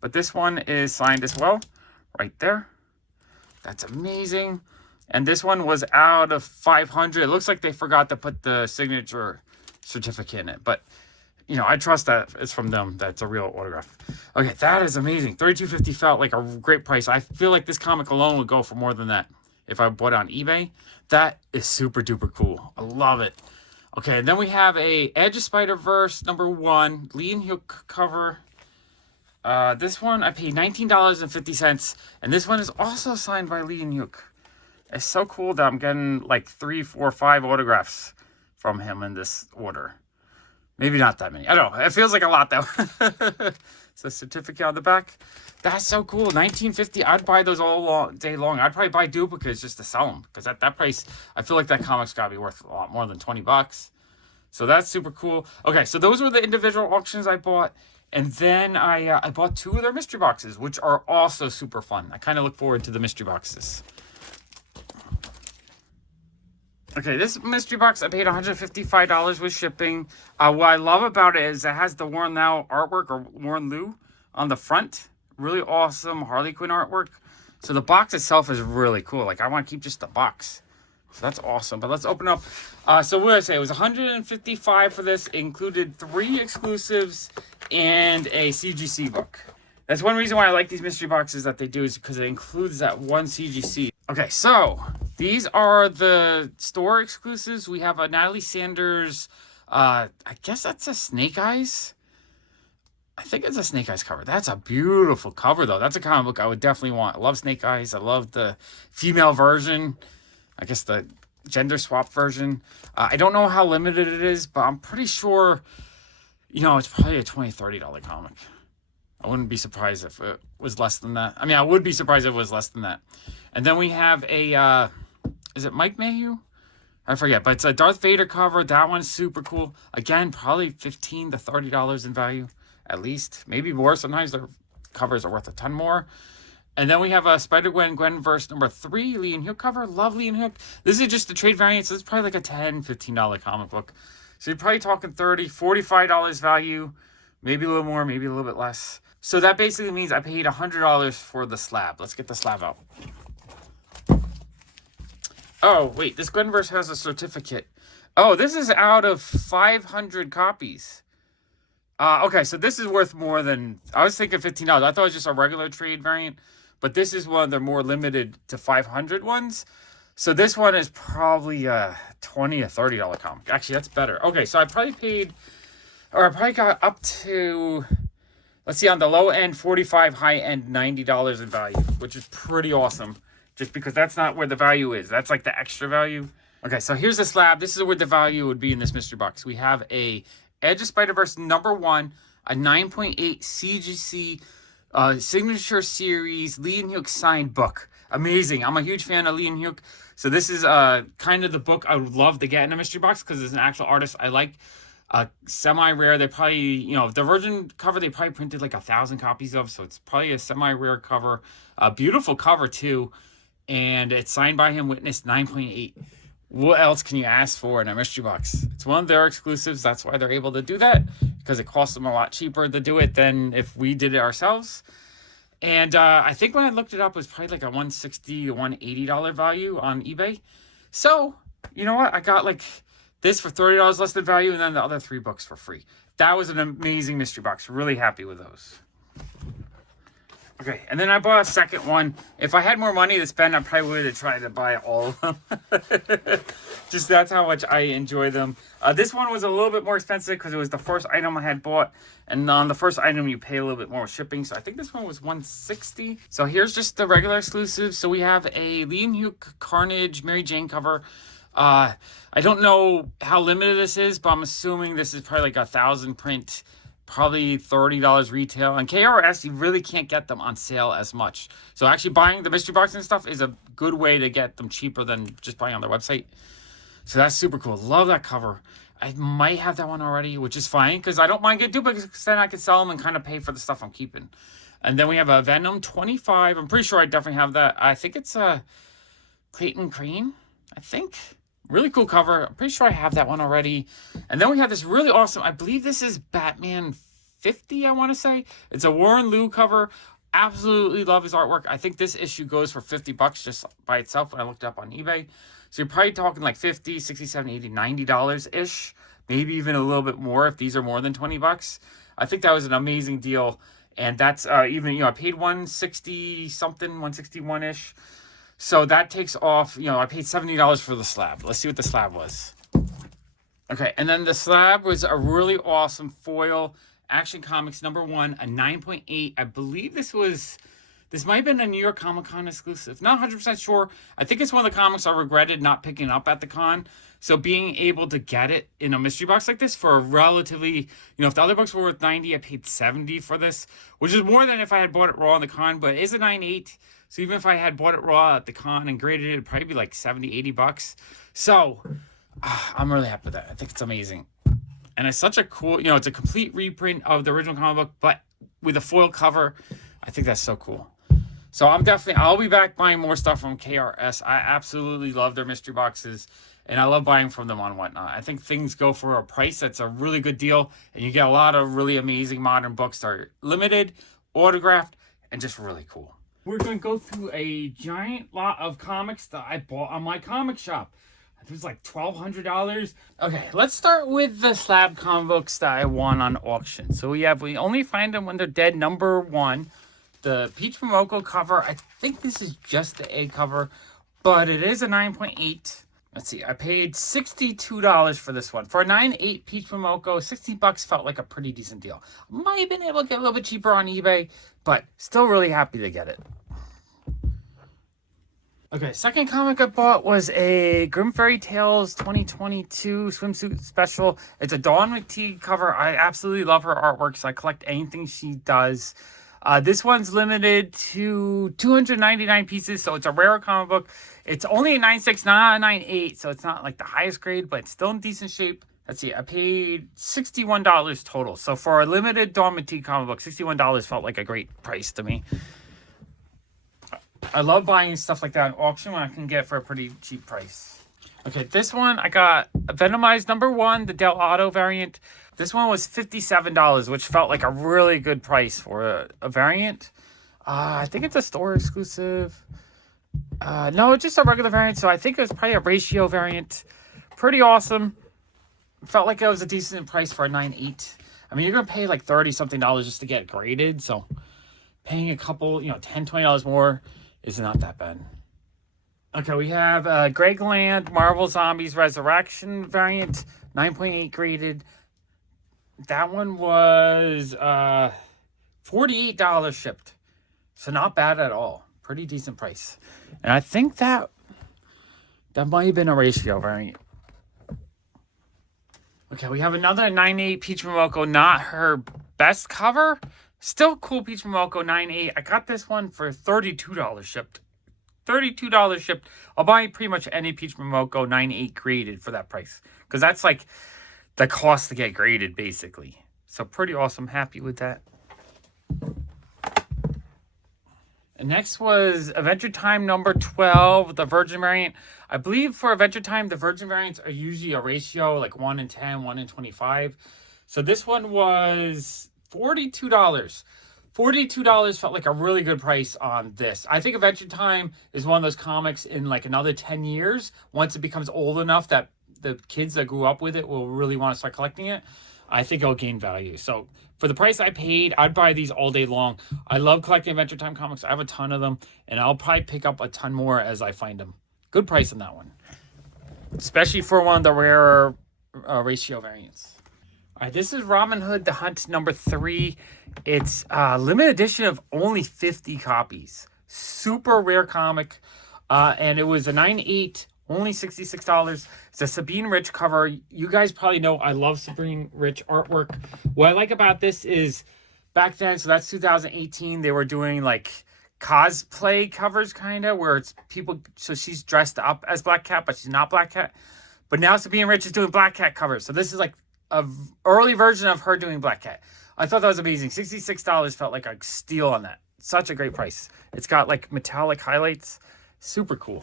But this one is signed as well, right there. That's amazing. And this one was out of 500. It looks like they forgot to put the signature certificate in it, but you know, I trust that it's from them. That's a real autograph. Okay, that is amazing. $32.50 felt like a great price. I feel like this comic alone would go for more than that if I bought it on eBay. That is super duper cool. I love it. Okay, and then we have a Edge of Spider-Verse #1 Lee and Hook cover. This one I paid $19.50, and this one is also signed by Lee and Hook. It's so cool that I'm getting like 3, 4, 5 autographs from him in this order. Maybe not that many. I don't know. It feels like a lot, though. It's a certificate on the back. That's so cool. $19.50. I'd buy those all day long. I'd probably buy duplicates just to sell them. Because at that price, I feel like that comic's got to be worth a lot more than 20 bucks. So that's super cool. Okay, so those were the individual auctions I bought. And then I bought 2 of their mystery boxes, which are also super fun. I kind of look forward to the mystery boxes. Okay, this mystery box, I paid $155 with shipping. What I love about it is it has the Warren Lau artwork, or Warren Lu, on the front. Really awesome Harley Quinn artwork. So the box itself is really cool. Like, I want to keep just the box. So that's awesome. But let's open up. So what did I say? It was $155 for this. It included 3 exclusives and a CGC book. That's one reason why I like these mystery boxes that they do, is because it includes that one CGC. Okay, so these are the store exclusives. We have a Natalie Sanders, I guess that's a Snake Eyes. I think it's a Snake Eyes cover. That's a beautiful cover, though. That's a comic book I would definitely want. I love Snake Eyes. I love the female version. I guess the gender swap version. I don't know how limited it is, but I'm pretty sure, you know, it's probably a $20, $30 comic. I wouldn't be surprised if it was less than that. I mean, I would be surprised if it was less than that. And then we have a, is it Mike Mayhew? I forget, but it's a Darth Vader cover. That one's super cool. Again, probably $15 to $30 in value, at least. Maybe more. Sometimes their covers are worth a ton more. And then we have a Spider-Gwen verse number 3, Lee and Hook cover. Love Lee and Hook. This is just the trade variant, so it's probably like a $10, $15 comic book. So you're probably talking $30, $45 value. Maybe a little more, maybe a little bit less. So that basically means I paid $100 for the slab. Let's get the slab out. Oh, wait. This Gwenverse has a certificate. Oh, this is out of 500 copies. Okay, so this is worth more than... I was thinking $15. I thought it was just a regular trade variant. But this is one of the more limited to 500 ones. So this one is probably a $20 or $30 comic. Actually, that's better. Okay, so I probably paid... Or I probably got up to... Let's see, on the low end, $45, high end, $90 in value, which is pretty awesome, just because that's not where the value is. That's like the extra value. Okay, so here's the slab. This is where the value would be in this mystery box. We have a Edge of Spider-Verse #1, a 9.8 CGC signature series Lee and Hook signed book. Amazing. I'm a huge fan of Lee and Hook. So this is kind of the book I would love to get in a mystery box, because it's an actual artist I like. Semi-rare. They probably, you know, the virgin cover they probably printed like 1,000 copies of, so it's probably a semi-rare cover. A beautiful cover too, and it's signed by him, witness 9.8. What else can you ask for in a mystery box? It's one of their exclusives. That's why they're able to do that, because it costs them a lot cheaper to do it than if we did it ourselves. And I think when I looked it up, it was probably like a $160 to $180 value on eBay. So you know what, I got like this for $30 less than value, and then the other 3 books for free. That was an amazing mystery box. Really happy with those. Okay, and then I bought a second one. If I had more money to spend, I probably would have tried to buy all of them. Just that's how much I enjoy them. This one was a little bit more expensive because it was the first item I had bought. And on the first item, you pay a little bit more with shipping. So I think this one was $160. So here's just the regular exclusive. So we have a Lee and Hook Carnage Mary Jane cover. I don't know how limited this is, but I'm assuming this is probably like 1,000 print, probably $30 retail. On KRS, you really can't get them on sale as much. So actually buying the mystery box and stuff is a good way to get them cheaper than just buying on their website. So that's super cool. Love that cover. I might have that one already, which is fine, because I don't mind getting duplicates, because then I can sell them and kind of pay for the stuff I'm keeping. And then we have a Venom 25. I'm pretty sure I definitely have that. I think it's a Clayton Crane, I think. Really cool cover. I'm pretty sure I have that one already. And then we have this really awesome, I believe this is Batman 50, I want to say. It's a Warren Lu cover. Absolutely love his artwork. I think this issue goes for $50 just by itself when I looked it up on eBay. So you're probably talking like $50, $60, $70, $80, $90-ish. Maybe even a little bit more if these are more than $20. I think that was an amazing deal. And that's even, you know, I paid $160 something, $161-ish. So that takes off, you know, I paid $70 for the slab. Let's see what the slab was. Okay, and then the slab was a really awesome foil Action Comics #1, a 9.8. I believe this might have been a New York Comic Con exclusive. Not 100% sure. I think it's one of the comics I regretted not picking up at the con. So being able to get it in a mystery box like this for a relatively, you know, if the other books were worth $90, I paid $70 for this, which is more than if I had bought it raw in the con, but it is a 9.8. So even if I had bought it raw at the con and graded it, it'd probably be like $70, $80. So I'm really happy with that. I think it's amazing. And it's such a cool, you know, it's a complete reprint of the original comic book, but with a foil cover. I think that's so cool. So I'll be back buying more stuff from KRS. I absolutely love their mystery boxes. And I love buying from them on Whatnot. I think things go for a price that's a really good deal. And you get a lot of really amazing modern books that are limited, autographed, and just really cool. We're going to go through a giant lot of comics that I bought on MyComicShop. It was like $1,200. Okay, let's start with the slab comic books that I won on auction. So we only find them when they're dead. Number 1, the Peach Momoko cover. I think this is just the A cover, but it is a 9.8. Let's see, I paid $62 for this one. For a 9.8 Peach Momoko, $60 felt like a pretty decent deal. Might have been able to get a little bit cheaper on eBay, but still really happy to get it. Okay, second comic I bought was a Grimm Fairy Tales 2022 swimsuit special. It's a Dawn McTeague cover. I absolutely love her artwork, so I collect anything she does. This one's limited to 299 pieces, so it's a rare comic book. It's only a 9.6, not a 9.8, so it's not like the highest grade, but it's still in decent shape. Let's see, I paid $61 total. So for a limited Dawn McTeague comic book, $61 felt like a great price to me. I love buying stuff like that on auction when I can get it for a pretty cheap price. Okay, this one, I got Venomized number 1, the Del Otto variant. This one was $57, which felt like a really good price for a variant. I think it's a store exclusive. No, just a regular variant, so I think it was probably a ratio variant. Pretty awesome. Felt like it was a decent price for a 9.8. I mean, you're going to pay like $30-something just to get it graded, so paying a couple, $10, $20 more is not that bad. Okay, we have Greg Land Marvel Zombies Resurrection variant, 9.8 graded. That one was $48 shipped. So not bad at all. Pretty decent price. And I think that might have been a ratio variant. Okay, we have another 9.8 Peach Momoko, not her best cover. Still cool Peach Momoko 9.8. I got this one for $32 shipped. $32 shipped. I'll buy pretty much any Peach Momoko 9.8 graded for that price. Because that's like the cost to get graded, basically. So pretty awesome. Happy with that. And next was Adventure Time number 12, the Virgin variant. I believe for Adventure Time, the Virgin variants are usually a ratio, like 1 in 10, 1 in 25. So this one was $42. $42 felt like a really good price on this. I think Adventure Time is one of those comics in like another 10 years, once it becomes old enough that the kids that grew up with it will really want to start collecting it. I think it'll gain value. So for the price I paid, I'd buy these all day long. I love collecting Adventure Time comics. I have a ton of them, and I'll probably pick up a ton more as I find them. Good price on that one, especially for one of the rarer ratio variants. All right, this is Robin Hood The Hunt number 3. It's a limited edition of only 50 copies. Super rare comic. And it was a 9.8, only $66. It's a Sabine Rich cover. You guys probably know I love Sabine Rich artwork. What I like about this is back then, so that's 2018, they were doing like cosplay covers kind of, where it's people, so she's dressed up as Black Cat, but she's not Black Cat. But now Sabine Rich is doing Black Cat covers. So this is like a early version of her doing Black Cat. I thought that was amazing. $66 felt like a steal on that. Such a great price. It's got like metallic highlights. Super cool.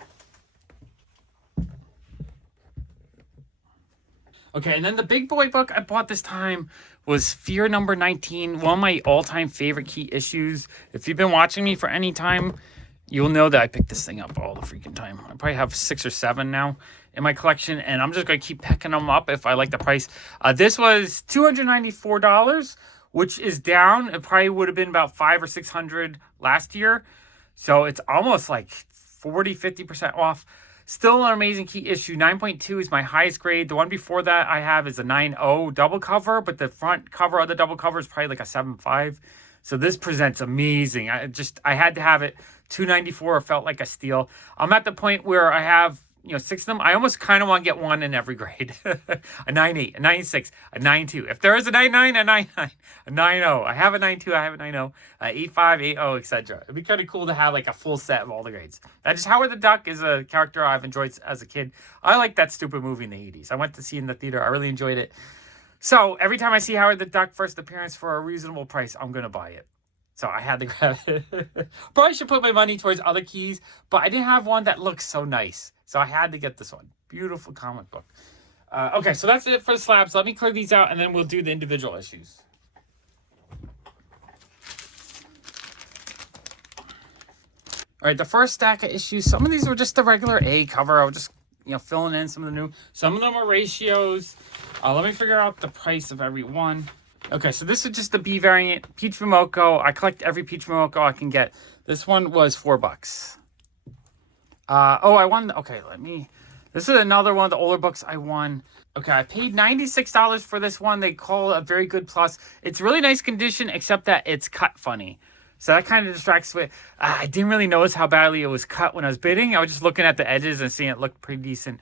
Okay, and then the big boy book I bought this time was Fear number 19, one of my all-time favorite key issues. If you've been watching me for any time, you'll know that I pick this thing up all the freaking time. I probably have 6 or 7 now in my collection, and I'm just going to keep picking them up if I like the price. This was $294, which is down. It probably would have been about $500 or $600 last year. So it's almost like 40-50% off. Still an amazing key issue. 9.2 is my highest grade. The one before that I have is a 9.0 double cover, but the front cover of the double cover is probably like a 7.5. So this presents amazing. I had to have it. $294 felt like a steal. I'm at the point where I have 6 of them. I almost kind of want to get one in every grade. A 9.8, a 9.6, a 9.2. If there is a 9.9, a 9.9, a 9.0. I have a 9.2, I have a 9.0, 8.5, 8.0, etc. It'd be kind of cool to have like a full set of all the grades. Just Howard the Duck is a character I've enjoyed as a kid. I like that stupid movie in the 80s. I went to see it in the theater. I really enjoyed it. So every time I see Howard the Duck first appearance for a reasonable price, I'm going to buy it. So I had to grab it. Probably should put my money towards other keys, but I didn't have one that looks so nice. So I had to get this one. Beautiful comic book. Okay, so that's it for the slabs. Let me clear these out, and then we'll do the individual issues. All right, the first stack of issues, some of these were just the regular A cover. I was just, filling in some of the new. Some of them are ratios. Let me figure out the price of every one. Okay, so this is just the B variant, Peach Momoko. I collect every Peach Momoko I can get. This one was $4. I won. Okay, this is another one of the older books I won. Okay, I paid $96 for this one. They call it a very good plus. It's really nice condition, except that it's cut funny. So that kind of distracts me. I didn't really notice how badly it was cut when I was bidding. I was just looking at the edges and seeing it looked pretty decent.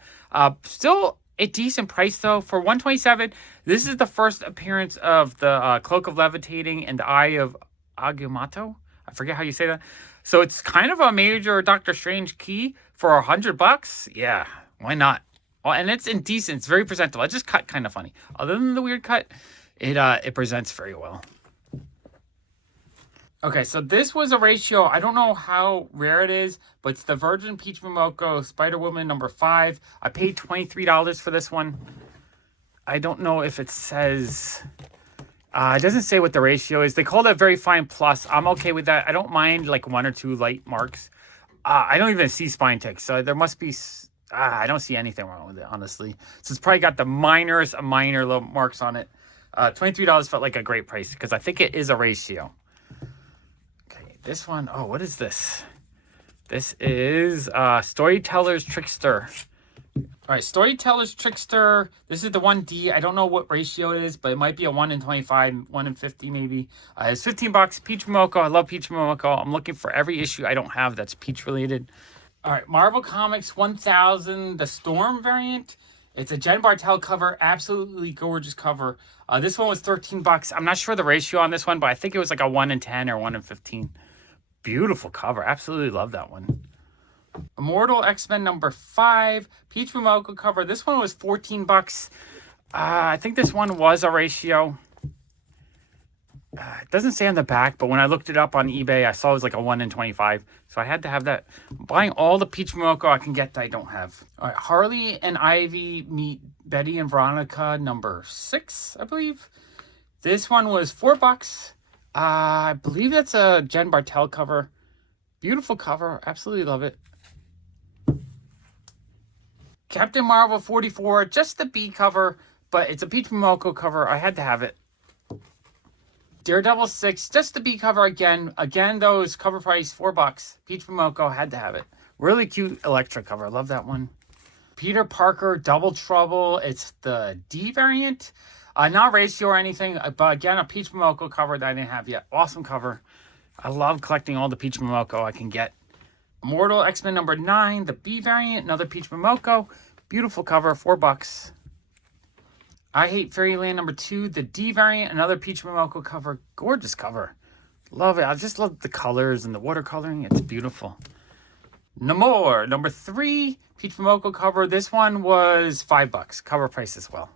Still a decent price though. For $127, this is the first appearance of the Cloak of Levitating and the Eye of Agamotto. I forget how you say that. So it's kind of a major Doctor Strange key for $100. Yeah, why not? Oh, and it's indecent. It's very presentable. It just cut kind of funny. Other than the weird cut, it presents very well. Okay, so this was a ratio. I don't know how rare it is, but it's the Virgin Peach Momoko Spider-Woman number 5. I paid $23 for this one. I don't know if it says... it doesn't say what the ratio is. They called it very fine plus. I'm okay with that. I don't mind like 1 or 2 light marks. I don't even see spine ticks, so there must be... I don't see anything wrong with it, honestly. So it's probably got the minor little marks on it. $23 felt like a great price because I think it is a ratio. This one, what is this? This is Storyteller's Trickster. All right, Storyteller's Trickster. This is the 1D. I don't know what ratio it is, but it might be a 1 in 25, 1 in 50 maybe. It's $15. Peach Momoko. I love Peach Momoko. I'm looking for every issue I don't have that's Peach related. All right, Marvel Comics 1000, the Storm variant. It's a Jen Bartel cover, absolutely gorgeous cover. This one was $13. I'm not sure the ratio on this one, but I think it was like a 1 in 10 or 1 in 15. Beautiful cover. Absolutely love that one. Immortal X-Men number 5. Peach Momoko cover. This one was $14. I think this one was a ratio. It doesn't say on the back, but when I looked it up on eBay, I saw it was like a 1 in 25. So I had to have that. I'm buying all the Peach Momoko I can get that I don't have. All right, Harley and Ivy meet Betty and Veronica number 6, I believe. This one was $4. I believe that's a Jen Bartel cover. Beautiful cover. Absolutely love it. Captain Marvel 44. Just the B cover, but it's a Peach Momoko cover. I had to have it. Daredevil 6. Just the B cover again. Again, those cover price $4. Peach Momoko. Had to have it. Really cute Elektra cover. I love that one. Peter Parker Double Trouble. It's the D variant. Not ratio or anything, but again, a Peach Momoko cover that I didn't have yet. Awesome cover. I love collecting all the Peach Momoko I can get. Immortal X-Men number 9, the B variant, another Peach Momoko. Beautiful cover, $4. I Hate Fairyland number 2, the D variant, another Peach Momoko cover. Gorgeous cover. Love it. I just love the colors and the watercoloring. It's beautiful. Namor number 3, Peach Momoko cover. This one was $5. Cover price as well.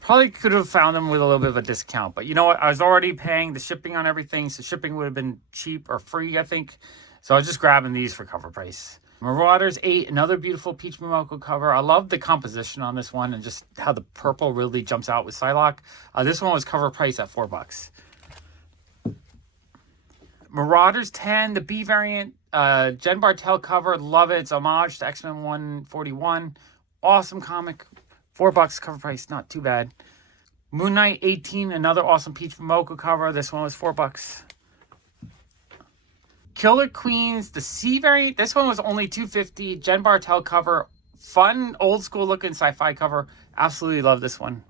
Probably could have found them with a little bit of a discount. But you know what? I was already paying the shipping on everything. So shipping would have been cheap or free, I think. So I was just grabbing these for cover price. Marauders 8, another beautiful Peach Momoko cover. I love the composition on this one and just how the purple really jumps out with Psylocke. This one was cover price at $4. Marauders 10, the B variant. Jen Bartel cover. Love it. It's homage to X-Men 141. Awesome comic. $4 cover price, not too bad. Moon Knight 18, another awesome Peach Momoko cover. This one was $4. Killer Queens, the C variant. This one was only $2.50. Jen Bartel cover. Fun, old school looking sci-fi cover. Absolutely love this one.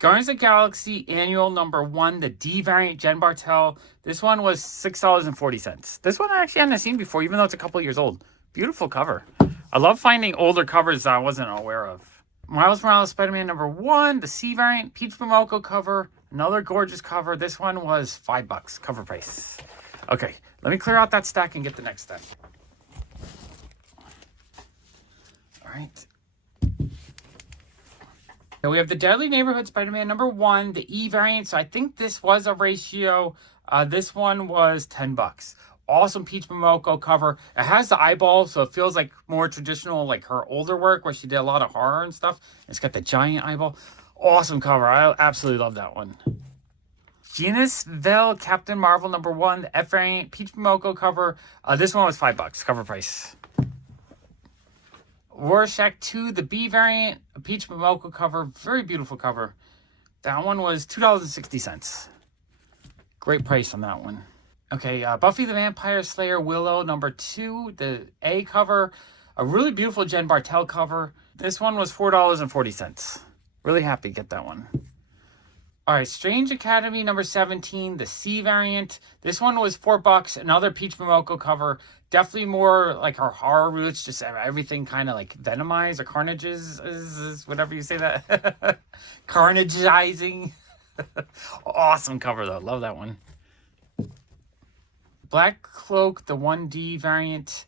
Guardians of the Galaxy Annual number 1, the D variant, Jen Bartel. This one was $6.40. This one I actually hadn't seen before, even though it's a couple years old. Beautiful cover. I love finding older covers that I wasn't aware of. Miles Morales Spider-Man number 1, the C variant, Peach Momoko cover. Another gorgeous cover. This one was $5. Cover price. Okay, let me clear out that stack and get the next stack. All right. So we have the Deadly Neighborhood Spider-Man number 1, the E variant. So I think this was a ratio. This one was $10. Awesome Peach Momoko cover. It has the eyeball, so it feels like more traditional, like her older work where she did a lot of horror and stuff. It's got the giant eyeball. Awesome cover. I absolutely love that one. Genus Vel Captain Marvel #1, the F variant Peach Momoko cover. This one was $5, cover price. Rorschach 2, the B variant, a Peach Momoko cover. Very beautiful cover. That one was $2.60. Great price on that one. Okay, Buffy the Vampire Slayer Willow #2, the A cover. A really beautiful Jen Bartel cover. This one was $4.40. Really happy to get that one. All right, Strange Academy #17, the C variant. This one was $4. Another Peach Momoko cover. Definitely more like her horror roots, just everything kind of like venomized or carnages, is whatever you say that. Carnageizing. Awesome cover though, love that one. Black Cloak, the 1D variant.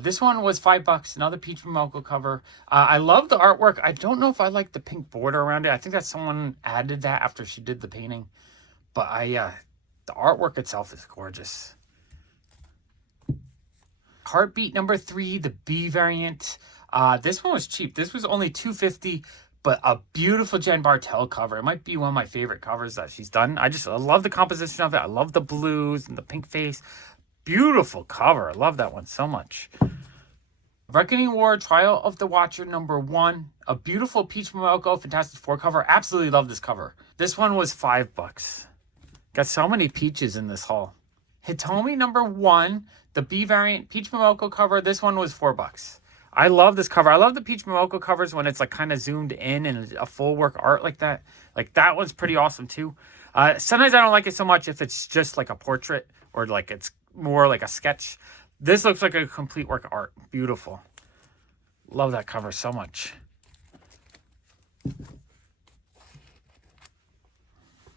This one was $5. Another Peach Momoko cover. I love the artwork. I don't know if I like the pink border around it. I think that someone added that after she did the painting. But the artwork itself is gorgeous. Heartbeat #3, the B variant. This one was cheap. This was only $2.50, but a beautiful Jen Bartel cover. It might be one of my favorite covers that she's done. I love the composition of it. I love the blues and the pink face. Beautiful cover. I love that one so much. Reckoning War Trial of the Watcher #1. A beautiful Peach Momoko Fantastic Four cover. Absolutely love this cover. This one was $5. Got so many peaches in this haul. Hitomi #1. The B variant Peach Momoko cover. This one was $4. I love this cover. I love the Peach Momoko covers when it's like kind of zoomed in and a full work art like that. Like that one's pretty awesome too. Sometimes I don't like it so much if it's just like a portrait or like it's more like a sketch. This looks like a complete work of art. Beautiful. Love that cover so much.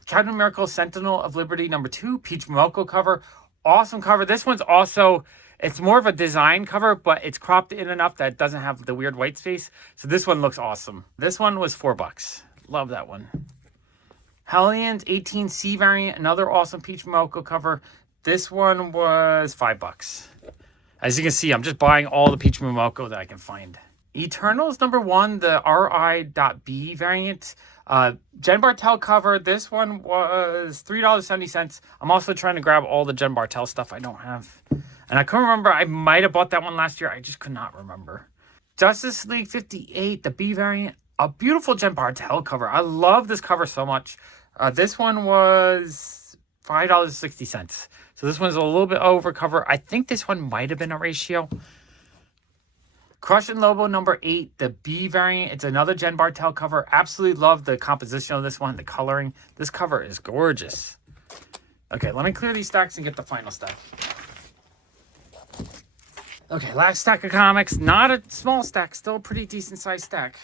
Captain Miracle Sentinel of Liberty #2, Peach Momoko cover. Awesome cover. This one's also, it's more of a design cover, but it's cropped in enough that it doesn't have the weird white space. So this one looks awesome. This one was $4. Love that one. Hellions 18C variant, another awesome Peach Momoko cover. This one was $5. As you can see, I'm just buying all the Peach Momoko that I can find. Eternals #1, the RI.B variant. Jen Bartel cover. This one was $3.70. I'm also trying to grab all the Jen Bartel stuff I don't have. And I couldn't remember. I might have bought that one last year. I just could not remember. Justice League 58, the B variant. A beautiful Jen Bartel cover. I love this cover so much. This one was $5.60. So this one's a little bit over cover. I think this one might have been a ratio. Crush and Lobo #8, the B variant. It's another Jen Bartel cover. Absolutely love the composition of this one, the coloring. This cover is gorgeous. Okay, let me clear these stacks and get the final stack. Okay, last stack of comics. Not a small stack, still a pretty decent sized stack.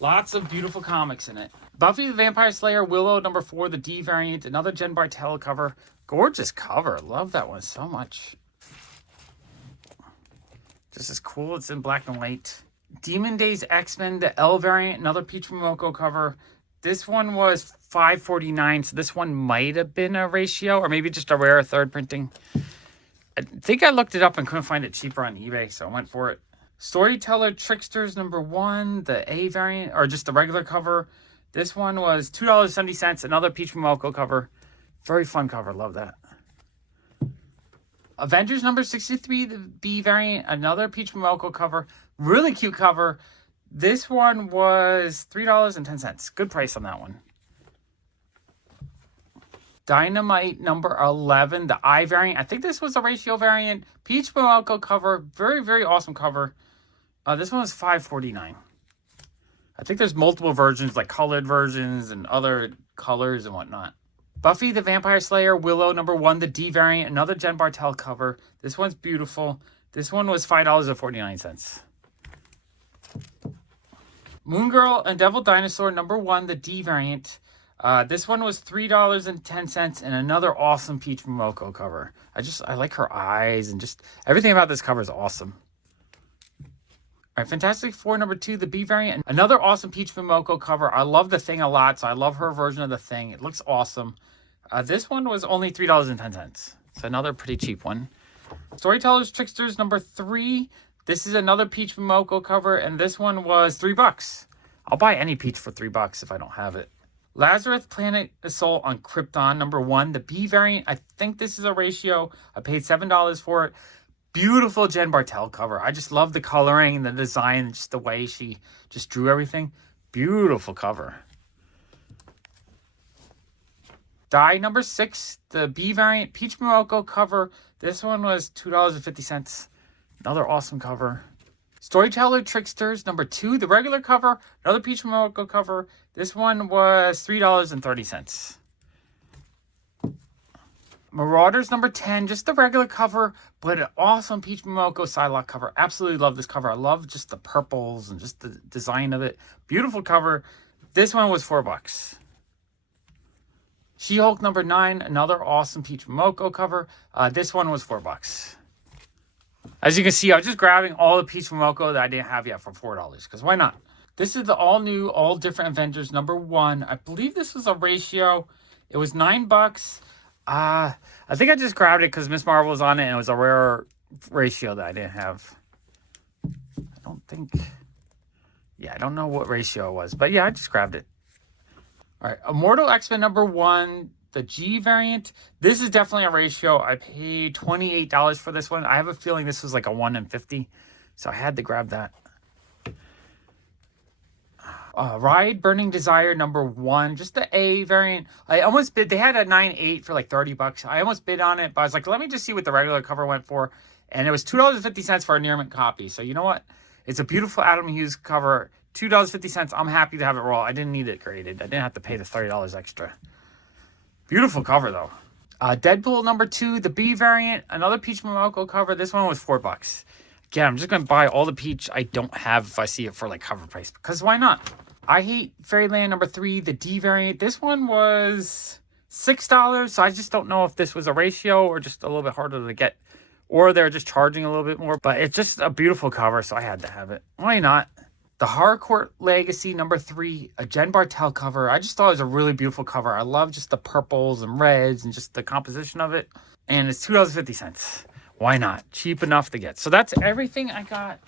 Lots of beautiful comics in it. Buffy the Vampire Slayer Willow #4, the D variant. Another Jen Bartel cover. Gorgeous cover. Love that one so much. This is cool. It's in black and white. Demon Days X-Men, the L variant. Another Peach Momoko cover. This one was $5.49. So this one might have been a ratio or maybe just a rare third printing. I think I looked it up and couldn't find it cheaper on eBay, so I went for it. Storyteller Tricksters #1, the A variant, or just the regular cover. This one was $2.70. Another Peach Momoko cover. Very fun cover. Love that. Avengers #63, the B variant. Another Peach Momoko cover. Really cute cover. This one was $3.10. Good price on that one. Dynamite #11, the I variant. I think this was a ratio variant. Peach Momoko cover. Very, very awesome cover. This one was $5.49. I think there's multiple versions, like colored versions and other colors and whatnot. Buffy the Vampire Slayer Willow #1, the D variant. Another Jen Bartel cover. This one's beautiful. This one was $5.49. Moon Girl and Devil Dinosaur #1, the D variant. This one was $3.10 and another awesome Peach Momoko cover. I like her eyes and just everything about this cover is awesome. All right, Fantastic Four #2, the B variant. Another awesome Peach Momoko cover. I love the Thing a lot, so I love her version of the Thing. It looks awesome. This one was only $3.10. So another pretty cheap one. Storytellers Tricksters number 3. This is another Peach Momoko cover, and this one was $3. I'll buy any Peach for $3 if I don't have it. Lazarus Planet Assault on Krypton number 1. The B variant. I think this is a ratio. I paid $7 for it. Beautiful Jen Bartel cover. I just love the coloring, the design, just the way she just drew everything. Beautiful cover. Die number 6, the B variant Peach Momoko cover. This one was $2.50. Another awesome cover. Storyteller Tricksters number 2, the regular cover. Another Peach Momoko cover. This one was $3.30. Marauders number 10, just the regular cover, but an awesome Peach Momoko Psylocke cover. Absolutely love this cover. I love just the purples and just the design of it. Beautiful cover. This one was $4. She-Hulk number 9, another awesome Peach Momoko cover. This one was $4. As you can see, I was just grabbing all the Peach Momoko that I didn't have yet for $4, because why not? This is the all-new, all-different Avengers number 1. I believe this was a ratio. It was $9. I think I just grabbed it because Miss Marvel was on it, and it was a rare ratio that I didn't have. I don't think... Yeah, I don't know what ratio it was, but yeah, I just grabbed it. All right, Immortal X-Men number 1, the G variant. This is definitely a ratio. I paid $28 for this one. I have a feeling this was like a 1 in 50, so I had to grab that. Ride Burning Desire number 1, just the A variant. I almost bid. They had a 9.8 for like $30. I almost bid on it, but I was like, let me just see what the regular cover went for, and it was $2.50 for a near mint copy. So you know what? It's a beautiful Adam Hughes cover. $2.50. I'm happy to have it raw. I didn't need it graded. I didn't have to pay the $30 extra. Beautiful cover though. Deadpool number 2, the B variant, another Peach Momoko cover. This one was $4. Again, I'm just gonna buy all the Peach I don't have if I see it for like cover price, because why not? I Hate Fairyland number 3, the D variant. This one was $6, so I just don't know if this was a ratio or just a little bit harder to get, or they're just charging a little bit more. But it's just a beautiful cover, so I had to have it. Why not? The Harcourt Legacy number 3, a Jen Bartel cover. I just thought it was a really beautiful cover. I love just the purples and reds and just the composition of it. And it's $2.50. Why not? Cheap enough to get. So that's everything I got.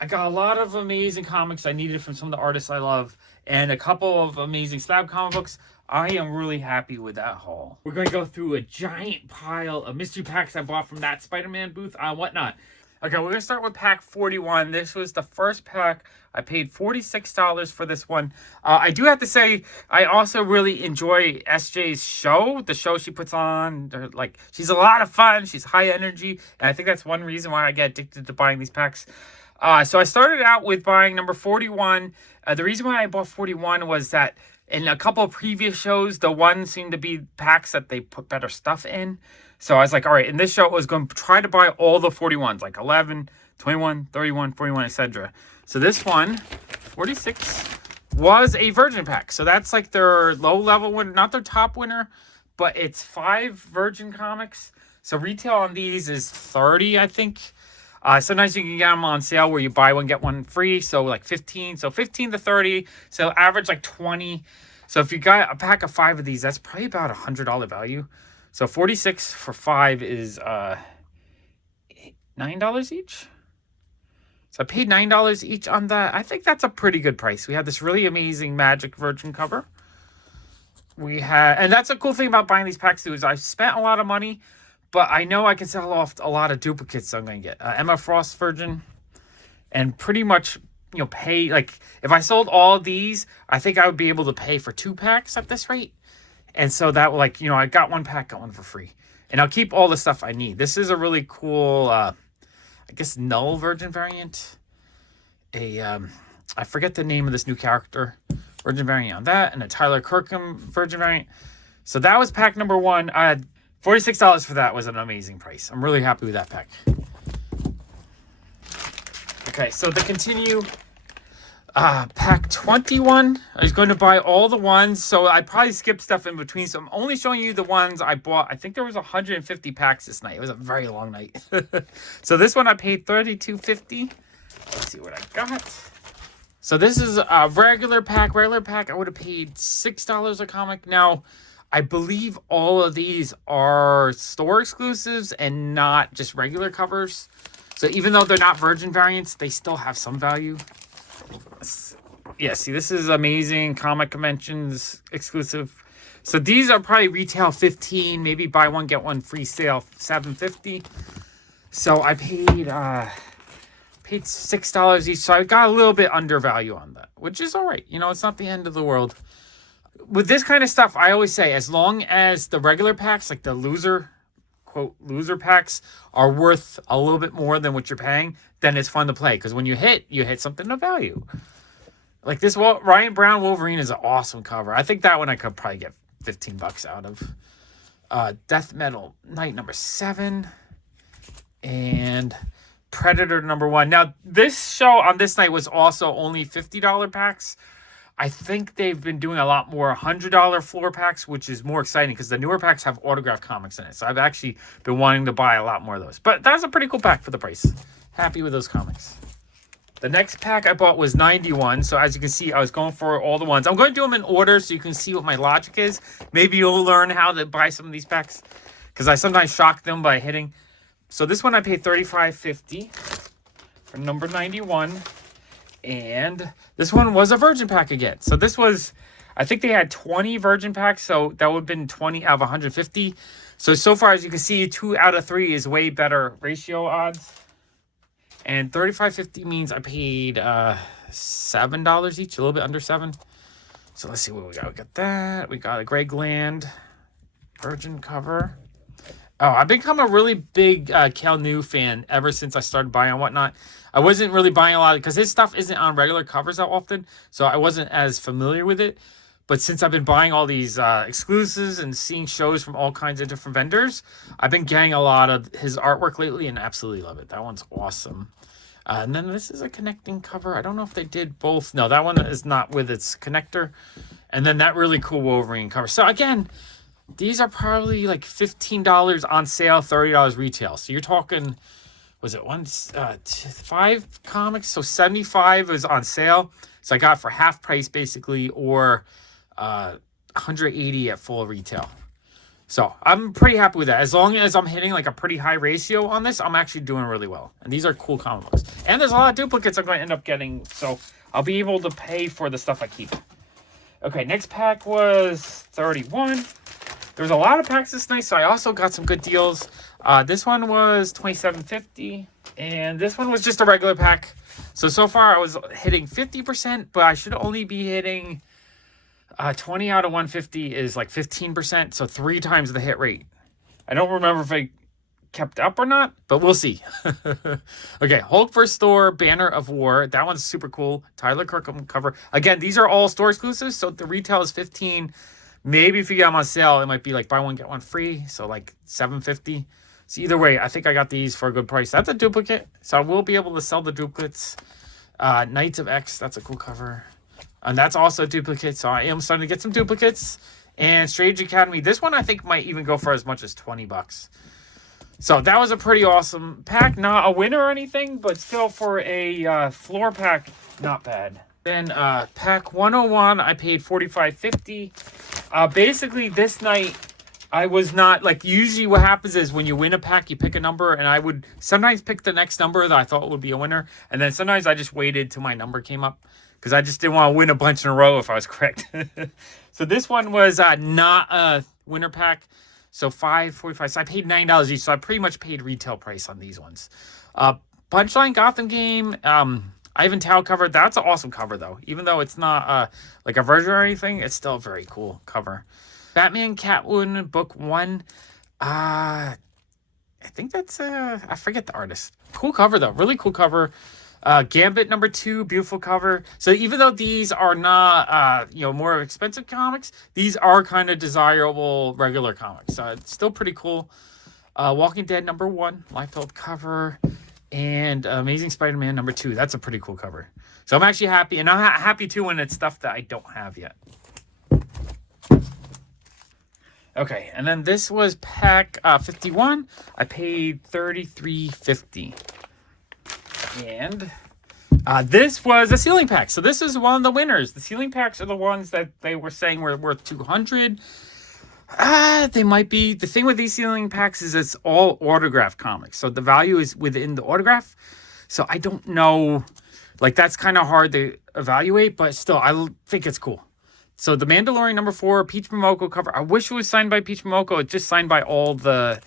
I got a lot of amazing comics I needed from some of the artists I love, and a couple of amazing slab comic books. I am really happy with that haul. We're going to go through a giant pile of mystery packs I bought from That Spiderman booth on whatnot. Okay, we're going to start with pack 41. This was the first pack. I paid $46 for this one. I do have to say, I also really enjoy SJ's show, the show she puts on. Like, she's a lot of fun. She's high energy. And I think that's one reason why I get addicted to buying these packs. So I started out with buying number 41. The reason why I bought 41 was that in a couple of previous shows, the ones seemed to be packs that they put better stuff in. So I was like, all right, in this show, I was going to try to buy all the 41s, like 11, 21, 31, 41, etc. So this one, 46, was a Virgin pack. So that's like their low-level winner, not their top winner, but it's 5 Virgin comics. So retail on these is $30, I think. Sometimes you can get them on sale where you buy one, get one free. So like 15. So 15 to 30. So average like 20. So if you got a pack of 5 of these, that's probably about $100 value. So 46 for 5 is $9 each. So I paid $9 each on that. I think that's a pretty good price. We had this really amazing Magic Virgin cover. We had, and that's a cool thing about buying these packs too, is I spent a lot of money, but I know I can sell off a lot of duplicates I'm going to get. Emma Frost Virgin, and pretty much, you know, pay, like, if I sold all of these, I think I would be able to pay for 2 packs at this rate. And so that, like, you know, I got 1 pack, got 1 for free. And I'll keep all the stuff I need. This is a really cool, I guess, Null Virgin variant. I forget the name of this new character. Virgin variant on that. And a Tyler Kirkham Virgin variant. So that was pack number 1. I had $46 for that. Was an amazing price. I'm really happy with that pack. Okay, so to continue, pack 21, I was going to buy all the ones, so I probably skipped stuff in between, so I'm only showing you the ones I bought. I think there was 150 packs this night. It was a very long night. So this one I paid $32.50. Let's see what I got. So this is a regular pack. I would have paid $6 a comic. Now, I believe all of these are store exclusives and not just regular covers. So even though they're not Virgin variants, they still have some value. Yeah, see, this is Amazing Comic Conventions exclusive. So these are probably retail 15, maybe buy one get one free sale $7.50. So I paid $6 each. So I got a little bit undervalue on that, which is all right. You know, it's not the end of the world. With this kind of stuff, I always say, as long as the regular packs, like the loser, quote, loser packs, are worth a little bit more than what you're paying, then it's fun to play. Because when you hit something of value. Like this Ryan Brown Wolverine is an awesome cover. I think that one I could probably get $15 out of. Death Metal Knight number 7. And Predator number 1. Now, this show on this night was also only $50 packs. I think they've been doing a lot more $100 floor packs, which is more exciting because the newer packs have autographed comics in it. So I've actually been wanting to buy a lot more of those. But that's a pretty cool pack for the price. Happy with those comics. The next pack I bought was 91. So as you can see, I was going for all the ones. I'm going to do them in order so you can see what my logic is. Maybe you'll learn how to buy some of these packs because I sometimes shock them by hitting. So this one I paid $35.50 for number 91. And this one was a Virgin pack again. So this was, I think they had 20 Virgin packs. So that would have been 20 out of 150. So far, as you can see, 2 out of 3 is way better ratio odds. And $35.50 means I paid $7 each, a little bit under 7. So let's see what we got. We got that. We got a Greg Land Virgin cover. Oh, I've become a really big Cal New fan ever since I started buying and whatnot. I wasn't really buying a lot because his stuff isn't on regular covers that often, so I wasn't as familiar with it. But since I've been buying all these exclusives and seeing shows from all kinds of different vendors, I've been getting a lot of his artwork lately and absolutely love it. That one's awesome. And then this is a connecting cover. I don't know if they did both. No, that one is not with its connector. And then that really cool Wolverine cover. So again, these are probably like $15 on sale, $30 retail. So you're talking, was it 5 comics? So 75 is on sale. So I got it for half price basically, or 180 at full retail. So I'm pretty happy with that. As long as I'm hitting like a pretty high ratio on this, I'm actually doing really well. And these are cool comic books. And there's a lot of duplicates I'm going to end up getting. So I'll be able to pay for the stuff I keep. Okay, next pack was 31. There's a lot of packs this night, so I also got some good deals. This one was $27.50, and this one was just a regular pack. So far I was hitting 50%, but I should only be hitting 20 out of 150 is like 15%, so 3 times the hit rate. I don't remember if I kept up or not, but we'll see. Okay, Hulk vs. Thor, Banner of War. That one's super cool. Tyler Kirkham cover. Again, these are all store exclusives, so the retail is $15. Maybe if you get them on sale, it might be like buy one, get one free. So like $7.50. So either way, I think I got these for a good price. That's a duplicate. So I will be able to sell the duplicates. Knights of X, that's a cool cover. And that's also a duplicate. So I am starting to get some duplicates. And Strange Academy. This one I think might even go for as much as $20. So that was a pretty awesome pack. Not a winner or anything, but still for a floor pack, not bad. Then pack 101, I paid $45.50. Basically, this night, I was not, like, usually what happens is when you win a pack, you pick a number, and I would sometimes pick the next number that I thought would be a winner, and then sometimes I just waited till my number came up, because I just didn't want to win a bunch in a row if I was correct. So this one was not a winner pack, so $5.45. So I paid $9 each, so I pretty much paid retail price on these ones. Punchline Gotham game, Ivan Tao cover. That's an awesome cover, though. Even though it's not like a version or anything, it's still a very cool cover. Batman Catwoman book 1. I think that's I forget the artist. Cool cover, though. Really cool cover. Gambit number 2, beautiful cover. So even though these are not more expensive comics, these are kind of desirable regular comics. So it's still pretty cool. Walking Dead number 1, Liefeld cover. And Amazing Spider-Man number 2. That's a pretty cool cover. So I'm actually happy. And I'm happy, too, when it's stuff that I don't have yet. Okay, and then this was pack 51. I paid $33.50. And this was a ceiling pack. So this is one of the winners. The ceiling packs are the ones that they were saying were worth $200. They might be. The thing with these sealing packs is it's all autograph comics. So the value is within the autograph. So I don't know. Like, that's kind of hard to evaluate, but still, I think it's cool. So the Mandalorian #4, Peach Momoko cover. I wish it was signed by Peach Momoko. It's just signed by all the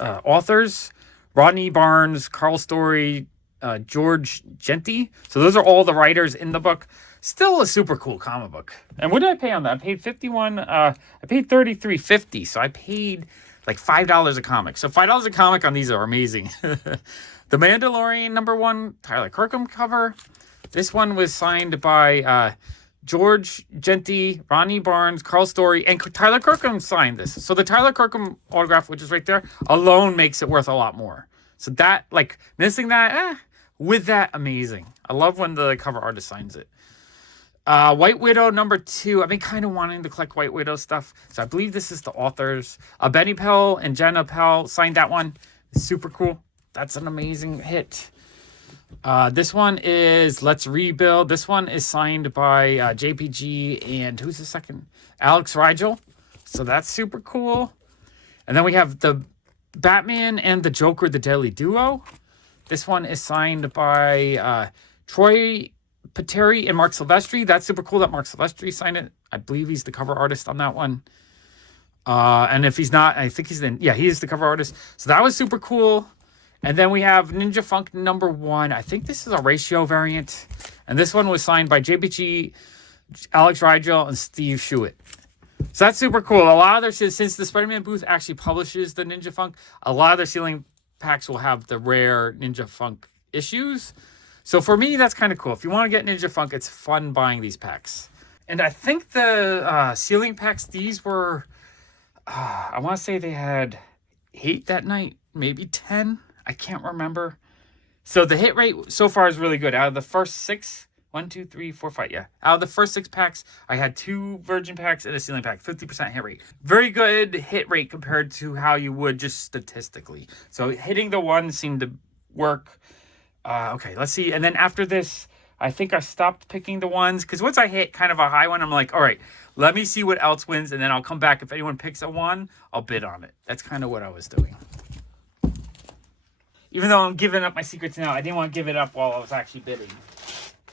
authors. Rodney Barnes, Carl Story, George Genty. So those are all the writers in the book. Still a super cool comic book. And what did I pay on that? I paid $51. I paid $33.50. So I paid like $5 a comic. So $5 a comic on these are amazing. The Mandalorian #1, Tyler Kirkham cover. This one was signed by George Genty, Ronnie Barnes, Carl Story, and Tyler Kirkham signed this. So the Tyler Kirkham autograph, which is right there, alone makes it worth a lot more. So that, like, missing that, with that, amazing. I love when the cover artist signs it. White Widow #2. I've been kind of wanting to collect White Widow stuff. So I believe this is the authors. Benny Pell and Jenna Pell signed that one. It's super cool. That's an amazing hit. This one is Let's Rebuild. This one is signed by JPG and who's the second? Alex Rigel. So that's super cool. And then we have the Batman and the Joker, the Deadly Duo. This one is signed by Troy Pateri and Mark Silvestri. That's super cool that Mark Silvestri signed it. I believe he's the cover artist on that one. And if he's not, I think he's he is the cover artist. So that was super cool. And then we have Ninja Funk #1. I think this is a ratio variant. And this one was signed by JPG, Alex Rigel, and Steve Schuett. So that's super cool. A lot of their, since the Spider-Man booth actually publishes the Ninja Funk, a lot of their sealing packs will have the rare Ninja Funk issues. So for me, that's kind of cool. If you want to get Ninja Funk, it's fun buying these packs. And I think the sealing packs, these were, I want to say they had 8 that night, maybe 10. I can't remember. So the hit rate so far is really good. Out of the first 6, 1, 2, 3, 4, 5, yeah. Out of the first 6 packs, I had 2 virgin packs and a sealing pack, 50% hit rate. Very good hit rate compared to how you would just statistically. So hitting the 1 seemed to work. Okay, let's see. And then after this, I think I stopped picking the ones because once I hit kind of a high one, I'm like, all right, let me see what else wins. And then I'll come back. If anyone picks a 1, I'll bid on it. That's kind of what I was doing. Even though I'm giving up my secrets now, I didn't want to give it up while I was actually bidding.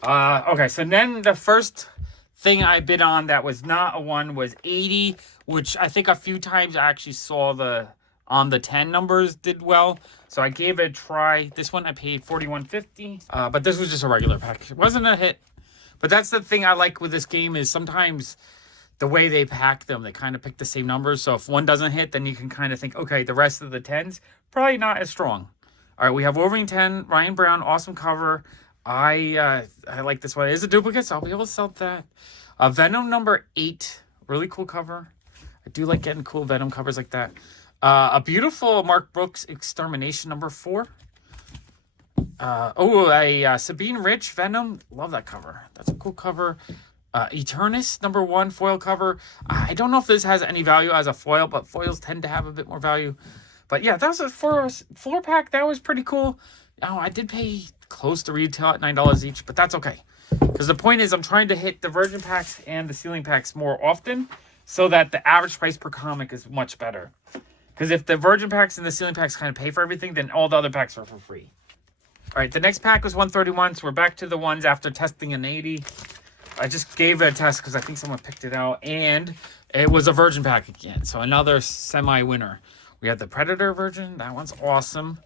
Okay, so then the first thing I bid on that was not a 1 was 80, which I think a few times I actually saw on the 10 numbers did well. So I gave it a try. This one I paid $41.50, but this was just a regular pack. It wasn't a hit. But that's the thing I like with this game is sometimes the way they pack them, they kind of pick the same numbers. So if one doesn't hit, then you can kind of think, okay, the rest of the 10s, probably not as strong. All right, we have Wolverine 10, Ryan Brown, awesome cover. I like this one. It is a duplicate, so I'll be able to sell that. Venom #8, really cool cover. I do like getting cool Venom covers like that. A beautiful Mark Brooks Extermination #4. Sabine Rich Venom. Love that cover. That's a cool cover. Eternus #1 foil cover. I don't know if this has any value as a foil, but foils tend to have a bit more value. But yeah, that was for a floor pack. That was pretty cool. Oh, I did pay close to retail at $9 each, but that's okay. Because the point is I'm trying to hit the virgin packs and the sealing packs more often so that the average price per comic is much better. Because if the virgin packs and the sealing packs kind of pay for everything, then all the other packs are for free. All right, the next pack was 131, so we're back to the ones after testing an 80. I just gave it a test because I think someone picked it out, and it was a virgin pack again, so another semi-winner. We have the Predator version. That one's awesome.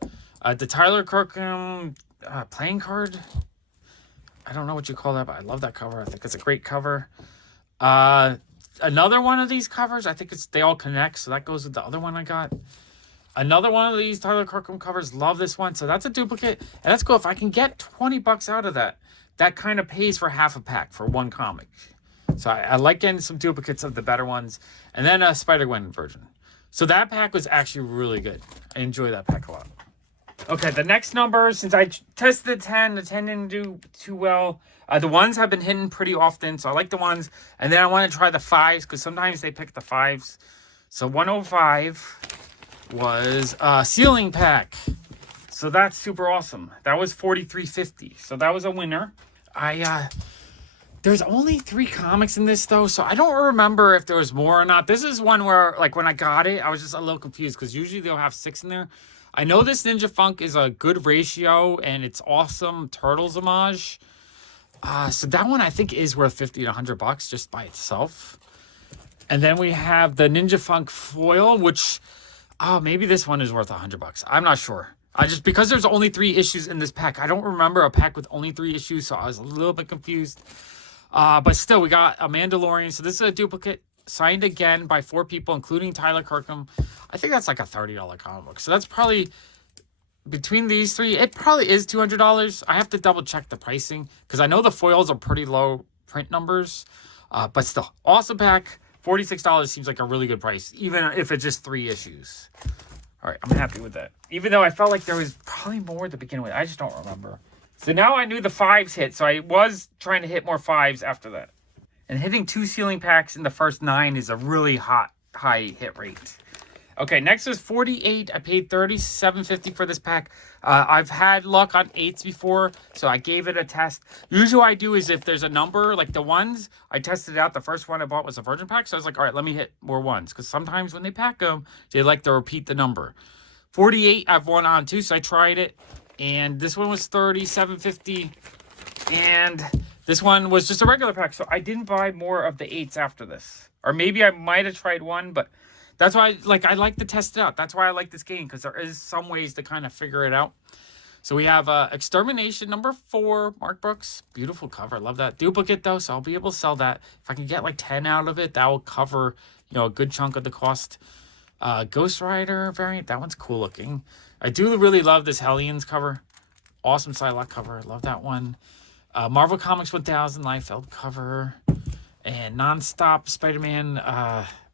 The Tyler Kirkham playing card. I don't know what you call that, but I love that cover. I think it's a great cover. Another one of these covers. I think they all connect, so that goes with the other one I got. Another one of these Tyler Kirkham covers. Love this one. So that's a duplicate. And that's cool. If I can get 20 bucks out of that, that kind of pays for half a pack for one comic. So I like getting some duplicates of the better ones. And then a Spider-Gwen version. So that pack was actually really good. I enjoy that pack a lot. Okay, the next number, since I tested the 10 didn't do too well. The ones have been hitting pretty often, so I like the ones. And then I want to try the 5s, because sometimes they pick the 5s. So 105 was a sealing pack. So that's super awesome. That was $43.50. So that was a winner. There's only 3 comics in this, though, so I don't remember if there was more or not. This is one where, like, when I got it, I was just a little confused, because usually they'll have 6 in there. I know this Ninja Funk is a good ratio, and it's awesome Turtles homage. So that one, I think, is worth $50 to $100 just by itself. And then we have the Ninja Funk foil, which, maybe this one is worth $100. I'm not sure. Because there's only 3 issues in this pack. I don't remember a pack with only 3 issues, so I was a little bit confused. But still, we got a Mandalorian. So this is a duplicate signed again by 4 people, including Tyler Kirkham. I think that's like a $30 comic book. So that's probably, between these 3, it probably is $200. I have to double check the pricing, because I know the foils are pretty low print numbers. But still, awesome pack. $46 seems like a really good price, even if it's just 3 issues. All right, I'm happy with that. Even though I felt like there was probably more to begin with. I just don't remember. So now I knew the 5s hit, so I was trying to hit more 5s after that. And hitting 2 ceiling packs in the first 9 is a really high hit rate. Okay, next is 48. I paid $37.50 for this pack. I've had luck on 8s before, so I gave it a test. Usually what I do is if there's a number, like the ones, I tested it out. The first one I bought was a virgin pack, so I was like, all right, let me hit more 1s. Because sometimes when they pack them, they like to repeat the number. 48, I've won on 2, so I tried it. And this one was $37.50. And this one was just a regular pack, so I didn't buy more of the 8s after this. Or maybe I might have tried one, but that's why I like to test it out. That's why I like this game, because there is some ways to kind of figure it out. So we have Extermination number 4, Mark Brooks. Beautiful cover. Love that. Duplicate, though, so I'll be able to sell that. If I can get like 10 out of it, that will cover, a good chunk of the cost. Ghost Rider variant. That one's cool looking. I do really love this Hellions cover. Awesome Psylocke cover. Love that one. Marvel Comics 1000 Liefeld cover. And Nonstop Spider-Man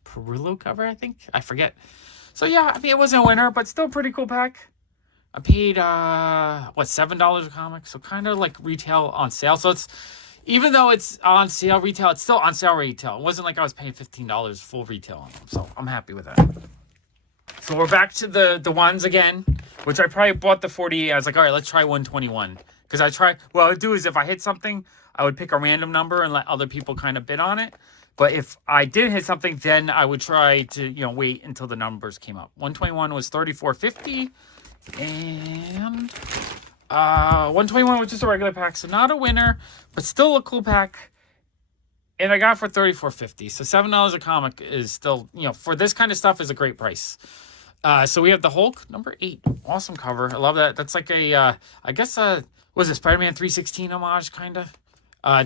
Perillo cover, I think. I forget. So, yeah, I mean, it wasn't a winner, but still pretty cool pack. I paid, $7 a comic? So, kind of like retail on sale. So, it's, even though it's on sale retail, it's still on sale retail. It wasn't like I was paying $15 full retail on them. So, I'm happy with that. So, we're back to the ones again, which I probably bought the 48. I was like, all right, let's try 121. Because what I would do is if I hit something, I would pick a random number and let other people kind of bid on it. But if I did hit something, then I would try to, wait until the numbers came up. 121 was $34.50. And 121 was just a regular pack. So not a winner, but still a cool pack. And I got it for $34.50. So $7 a comic is still, for this kind of stuff is a great price. So we have the Hulk, number 8. Awesome cover. I love that. That's like a, was it Spider-Man 316 homage, kind of?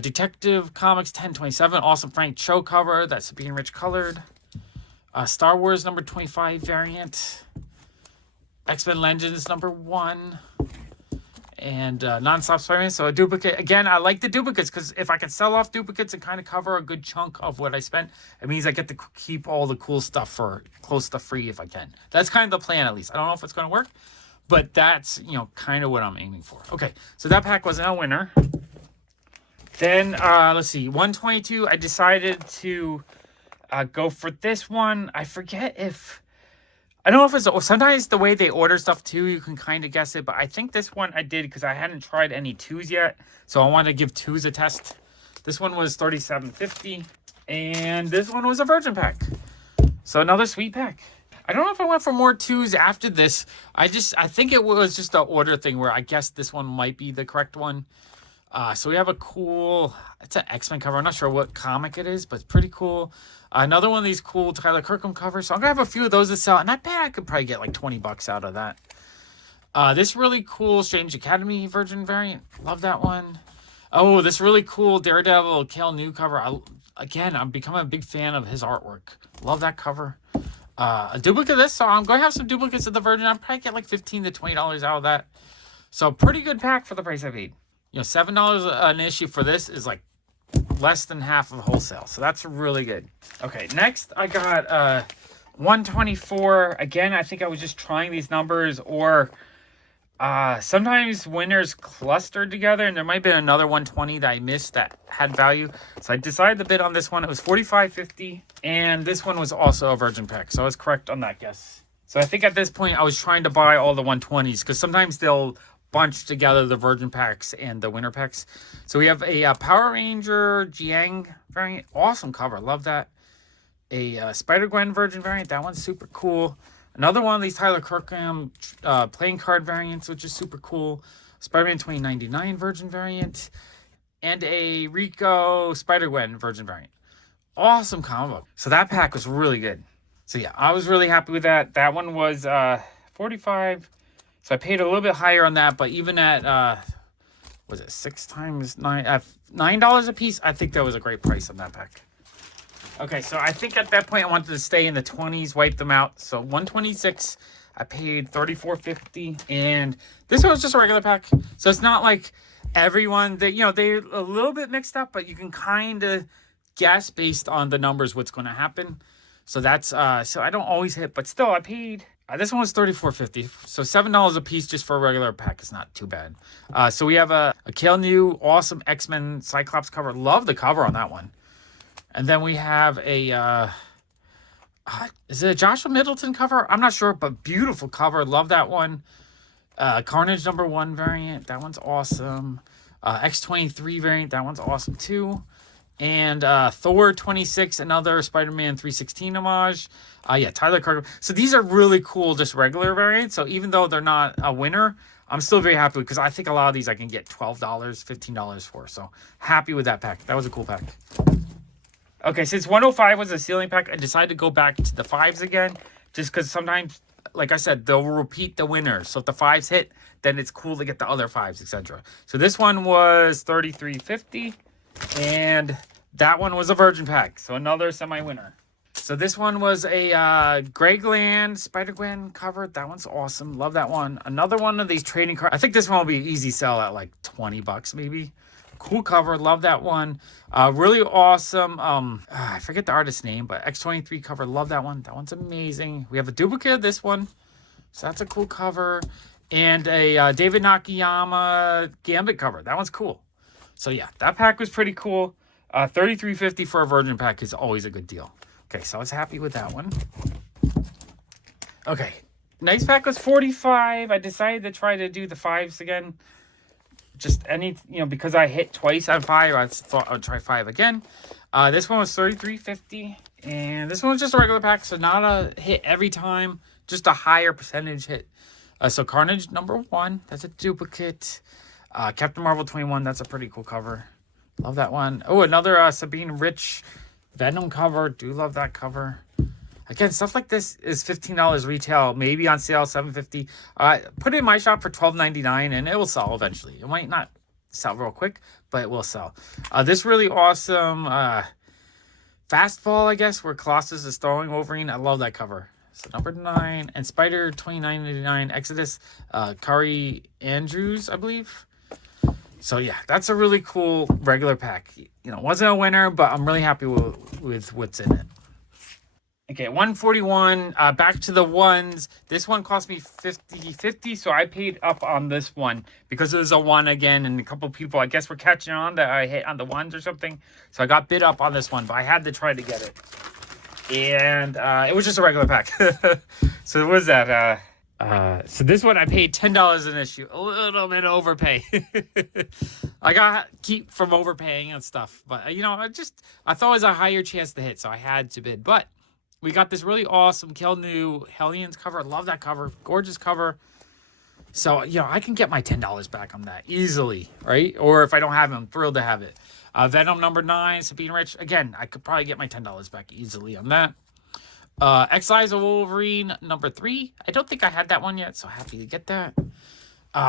Detective Comics 1027. Awesome Frank Cho cover. That's being rich colored. Star Wars number 25 variant. X-Men Legends number 1. And Nonstop Spider-Man. So a duplicate. Again, I like the duplicates because if I can sell off duplicates and kind of cover a good chunk of what I spent, it means I get to keep all the cool stuff for close to free if I can. That's kind of the plan, at least. I don't know if it's going to work, but that's, kind of what I'm aiming for. Okay, so that pack wasn't a winner. Then, let's see, 122, I decided to go for this one. I forget if, I don't know if it's, sometimes the way they order stuff too, you can kind of guess it, but I think this one I did because I hadn't tried any 2s yet, so I wanted to give 2s a test. This one was $37.50, and this one was a virgin pack. So another sweet pack. I don't know if I went for more 2s after this. I think it was just an order thing where I guess this one might be the correct one. So we have a cool, it's an X-Men cover. I'm not sure what comic it is, but it's pretty cool. Another one of these cool Tyler Kirkham covers. So I'm going to have a few of those to sell. And I bet I could probably get like $20 out of that. This really cool Strange Academy Virgin variant. Love that one. Oh, this really cool Daredevil Cal New cover. I'm becoming a big fan of his artwork. Love that cover. A duplicate of this. So I'm going to have some duplicates of the Virgin. I'll probably get like $15 to $20 out of that. So pretty good pack for the price I paid. $7 an issue for this is like less than half of wholesale. So that's really good. Okay, next I got 124. Again, I think I was just trying these numbers, or sometimes winners clustered together, and there might have been another 120 that I missed that had value. So I decided to bid on this one. It was $45.50, and this one was also a virgin pack. So I was correct on that guess. So I think at this point I was trying to buy all the 120s because sometimes they'll bunched together the Virgin packs and the winter packs. So we have a Power Ranger Jiang variant. Awesome cover. Love that. A Spider-Gwen Virgin variant. That one's super cool. Another one of these Tyler Kirkham playing card variants, which is super cool. Spider-Man 2099 Virgin variant. And a Rico Spider-Gwen Virgin variant. Awesome combo. So that pack was really good. So yeah, I was really happy with that. That one was $45. So I paid a little bit higher on that, but even at was it 6 times 9 at $9 a piece, I think that was a great price on that pack. Okay, so I think at that point I wanted to stay in the 20s, wipe them out. So 126, I paid $34.50, and this one was just a regular pack. So it's not like everyone that, you know, they're a little bit mixed up, but you can kind of guess based on the numbers what's going to happen. So that's so I don't always hit, but still I paid this one was $34.50, so $7 a piece just for a regular pack is not too bad. So we have a Kale New awesome X-Men Cyclops cover. Love the cover on that one. And then we have a is it a Joshua Middleton cover? I'm not sure, but beautiful cover. Love that one. Carnage #1 variant. That one's awesome. X-23 variant. That one's awesome too. And Thor 26, another Spider-Man 316 homage. Yeah, Tyler Kirkham. So these are really cool, just regular variants. So even though they're not a winner, I'm still very happy because I think a lot of these I can get $12, $15 for. So happy with that pack. That was a cool pack. Okay, since 105 was a ceiling pack, I decided to go back to the 5s again. Just because sometimes, like I said, they'll repeat the winners. So if the 5s hit, then it's cool to get the other 5s, etc. So this one was $33.50. And that one was a Virgin pack, so another semi-winner. So this one was a Grey Gland Spider-Gwen cover. That one's awesome. Love that one. Another one of these trading cards. I think this one will be an easy sell at like $20 maybe. Cool cover. Love that one. Really awesome. I forget the artist's name, but X-23 cover. Love that one. That one's amazing. We have a duplicate of this one. So that's a cool cover. And a David Nakayama Gambit cover. That one's cool. So yeah, that pack was pretty cool. $33.50 for a Virgin pack is always a good deal. Okay, so I was happy with that one. Okay, next pack was $45. I decided to try to do the 5s again. Just any, you know, because I hit twice on 5, I thought I would try 5 again. This one was $33.50, and this one was just a regular pack, so not a hit every time, just a higher percentage hit. So Carnage #1, that's a duplicate. Captain Marvel 21, that's a pretty cool cover. Love that one. Oh, another Sabine Rich Venom cover. Do love that cover. Again, stuff like this is $15 retail, maybe on sale $7.50. Put it in my shop for $12.99, and it will sell eventually. It might not sell real quick, but it will sell. This really awesome fastball, I guess, where Colossus is throwing Wolverine. I love that cover. So #9 and Spider 2999 Exodus, Kari Andrews, I believe. So yeah, that's a really cool regular pack. You know, wasn't a winner, but I'm really happy with what's in it. Okay, 141. Back to the ones. This one cost me $50, so I paid up on this one because it was a 1 again, and a couple people, I guess, were catching on that I hit on the 1s or something. So I got bid up on this one, but I had to try to get it. And it was just a regular pack. So what was that? So this one I paid $10 an issue. A little bit overpay. I got keep from overpaying and stuff. But, you know, I thought it was a higher chance to hit, so I had to bid. But we got this really awesome Kel New Hellions cover. Love that cover. Gorgeous cover. So, you know, I can get my $10 back on that easily, right? Or if I don't have it, I'm thrilled to have it. Venom #9, Sabine Rich. Again, I could probably get my $10 back easily on that. Exiles of Wolverine #3. I don't think I had that one yet, so happy to get that.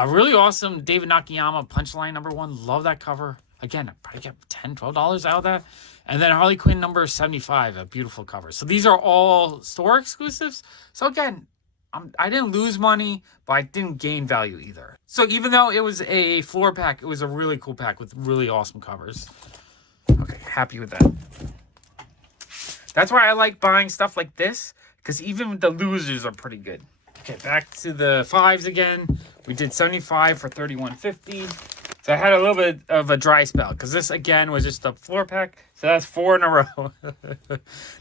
Really awesome David Nakayama Punchline #1. Love that cover. Again, I probably get $10, $12 out of that. And then Harley Quinn #75, a beautiful cover. So these are all store exclusives. So again, I didn't lose money, but I didn't gain value either. So even though it was a floor pack, it was a really cool pack with really awesome covers. Okay, happy with that. That's why I like buying stuff like this, because even the losers are pretty good. Okay, back to the 5s again. We did 75 for $31.50. So I had a little bit of a dry spell, because this, again, was just a floor pack. So that's 4 in a row.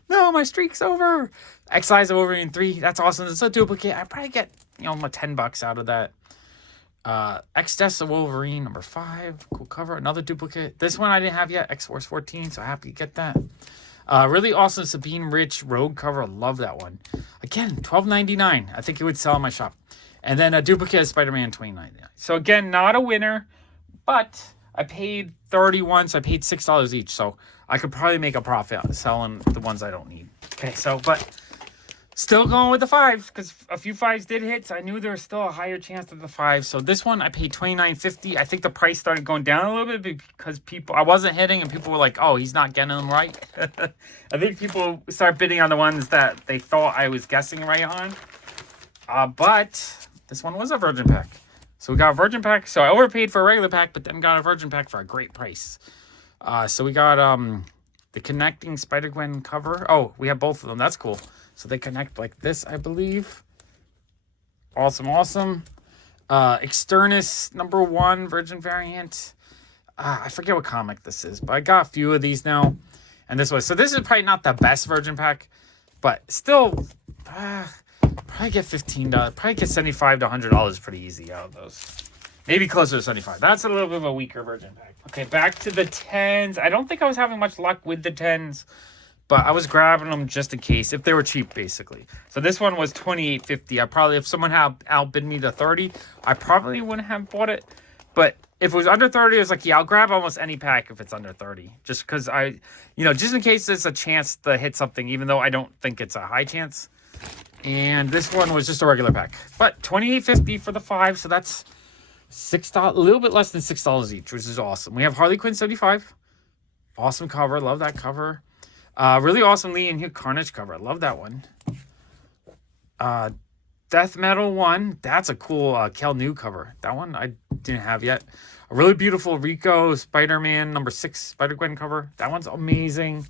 No, my streak's over. Exiles of Wolverine 3. That's awesome. It's a duplicate. I probably get, you know, $10 out of that. X-Death of Wolverine, number 5. Cool cover. Another duplicate. This one I didn't have yet. X-Force 14, so happy to get that. Really awesome Sabine Rich Rogue cover. Love that one. Again, $12.99. I think it would sell in my shop. And then a duplicate of Spider-Man, $29.99. So again, not a winner, but I paid $31, so I paid $6 each. So I could probably make a profit selling the ones I don't need. Okay, so, but still going with the 5s, because a few 5s did hit, so I knew there was still a higher chance of the 5s. So this one I paid $29.50. I think the price started going down a little bit because I wasn't hitting, and people were like, oh, he's not getting them right. I think people started bidding on the ones that they thought I was guessing right on. But this one was a virgin pack. So we got a virgin pack. So I overpaid for a regular pack, but then got a virgin pack for a great price. So we got the connecting Spider-Gwen cover. Oh, we have both of them. That's cool. So they connect like this, I believe. Awesome, awesome. Externus number 1 virgin variant. I forget what comic this is, but I got a few of these now. And this was, so this is probably not the best virgin pack, but still, probably get $15. Probably get $75 to $100 pretty easy out of those. Maybe closer to $75. That's a little bit of a weaker virgin pack. Okay, back to the 10s. I don't think I was having much luck with the 10s. But I was grabbing them just in case, if they were cheap, basically. So this one was $28.50. I probably, if someone had outbid me to $30, I probably wouldn't have bought it. But if it was under $30, I was like, yeah, I'll grab almost any pack if it's under $30. Just because just in case there's a chance to hit something, even though I don't think it's a high chance. And this one was just a regular pack. But $28.50 for the 5, so that's $6, a little bit less than $6 each, which is awesome. We have Harley Quinn 75. Awesome cover. Love that cover. Really awesome Lee and Hugh Carnage cover. I love that one. Death Metal 1. That's a cool Kel New cover. That one I didn't have yet. A really beautiful Rico Spider-Man number 6 Spider-Gwen cover. That one's amazing.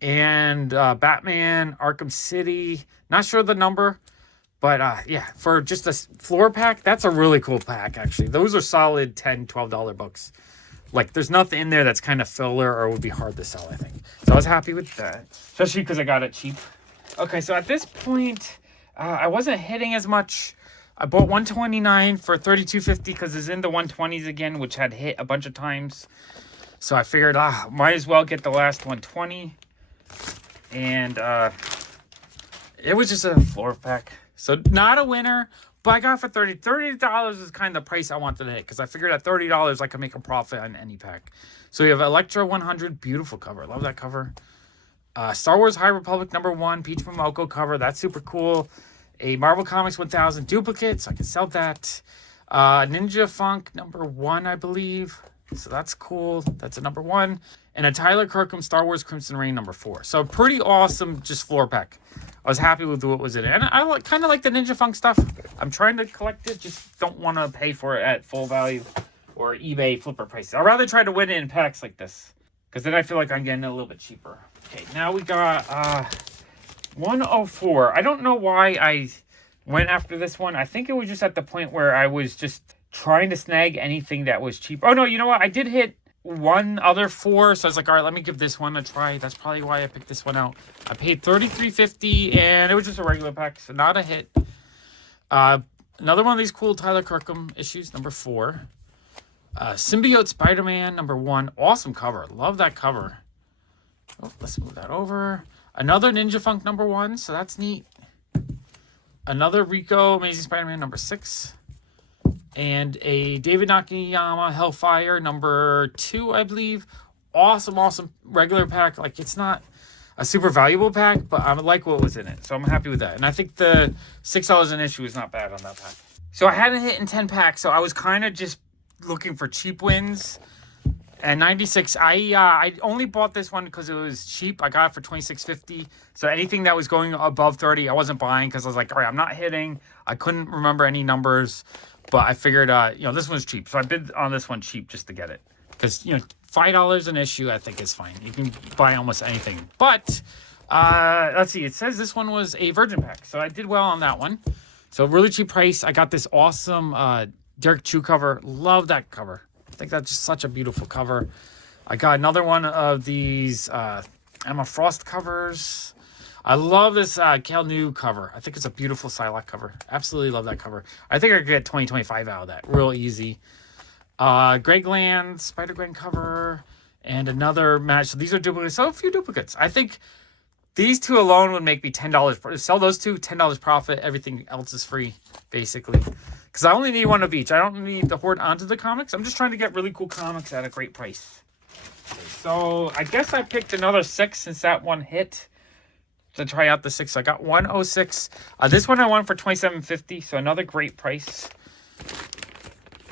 And Batman Arkham City. Not sure the number. But yeah, for just a floor pack, that's a really cool pack, actually. Those are solid $10, $12 books. Like, there's nothing in there that's kind of filler or would be hard to sell, I think. So I was happy with that, especially because I got it cheap. Okay, so at this point, I wasn't hitting as much. I bought 129 for $32.50 because it's in the 120s again, which had hit a bunch of times. So I figured, might as well get the last 120. And it was just a floor pack. So not a winner. But I got it for $30. $30 is kind of the price I wanted to hit because I figured at $30 I could make a profit on any pack. So we have Electra 100, beautiful cover. Love that cover. Star Wars High Republic number 1, Peach Momoko cover. That's super cool. A Marvel Comics 1000 duplicate, so I can sell that. Ninja Funk number 1, I believe. So that's cool. That's a number 1. And a Tyler Kirkham Star Wars Crimson Reign number 4. So pretty awesome just floor pack. I was happy with what was in it. And I kind of like the Ninja Funk stuff. I'm trying to collect it. Just don't want to pay for it at full value or eBay flipper prices. I'd rather try to win it in packs like this. Because then I feel like I'm getting it a little bit cheaper. Okay, now we got 104. I don't know why I went after this one. I think it was just at the point where I was just trying to snag anything that was cheap. Oh, no, you know what? I did hit one other 4, so I was like, all right, let me give this one a try. That's probably why I picked this one out. I paid $33.50, and it was just a regular pack, so not a hit. Another one of these cool Tyler Kirkham issues, number 4. Symbiote Spider-Man, number 1. Awesome cover. Love that cover. Oh, let's move that over. Another Ninja Funk, number 1, so that's neat. Another Rico Amazing Spider-Man, number 6. And a David Nakayama Hellfire number 2, I believe. Awesome, awesome regular pack. Like, it's not a super valuable pack, but I like what was in it. So I'm happy with that. And I think the $6 an issue is not bad on that pack. So I hadn't hit in 10 packs, so I was kind of just looking for cheap wins. And 96, I only bought this one because it was cheap. I got it for $26.50. So anything that was going above 30, I wasn't buying because I was like, all right, I'm not hitting. I couldn't remember any numbers. But I figured, this one's cheap. So I bid on this one cheap just to get it. Because, $5 an issue, I think is fine. You can buy almost anything. But, let's see. It says this one was a virgin pack. So I did well on that one. So really cheap price. I got this awesome Derek Chu cover. Love that cover. I think that's just such a beautiful cover. I got another one of these Emma Frost covers. I love this Cal New cover. I think it's a beautiful Psylocke cover. Absolutely love that cover. I think I could get 2025 out of that. Real easy. Grey Gland, Spider-Gwen cover, and another match. So these are duplicates. So a few duplicates. I think these two alone would make me $10. Sell those two, $10 profit. Everything else is free, basically. Because I only need one of each. I don't need the hoard onto the comics. I'm just trying to get really cool comics at a great price. So I guess I picked another 6 since that one hit. To try out the 6. So I got 106. This one I won for $27.50. So another great price.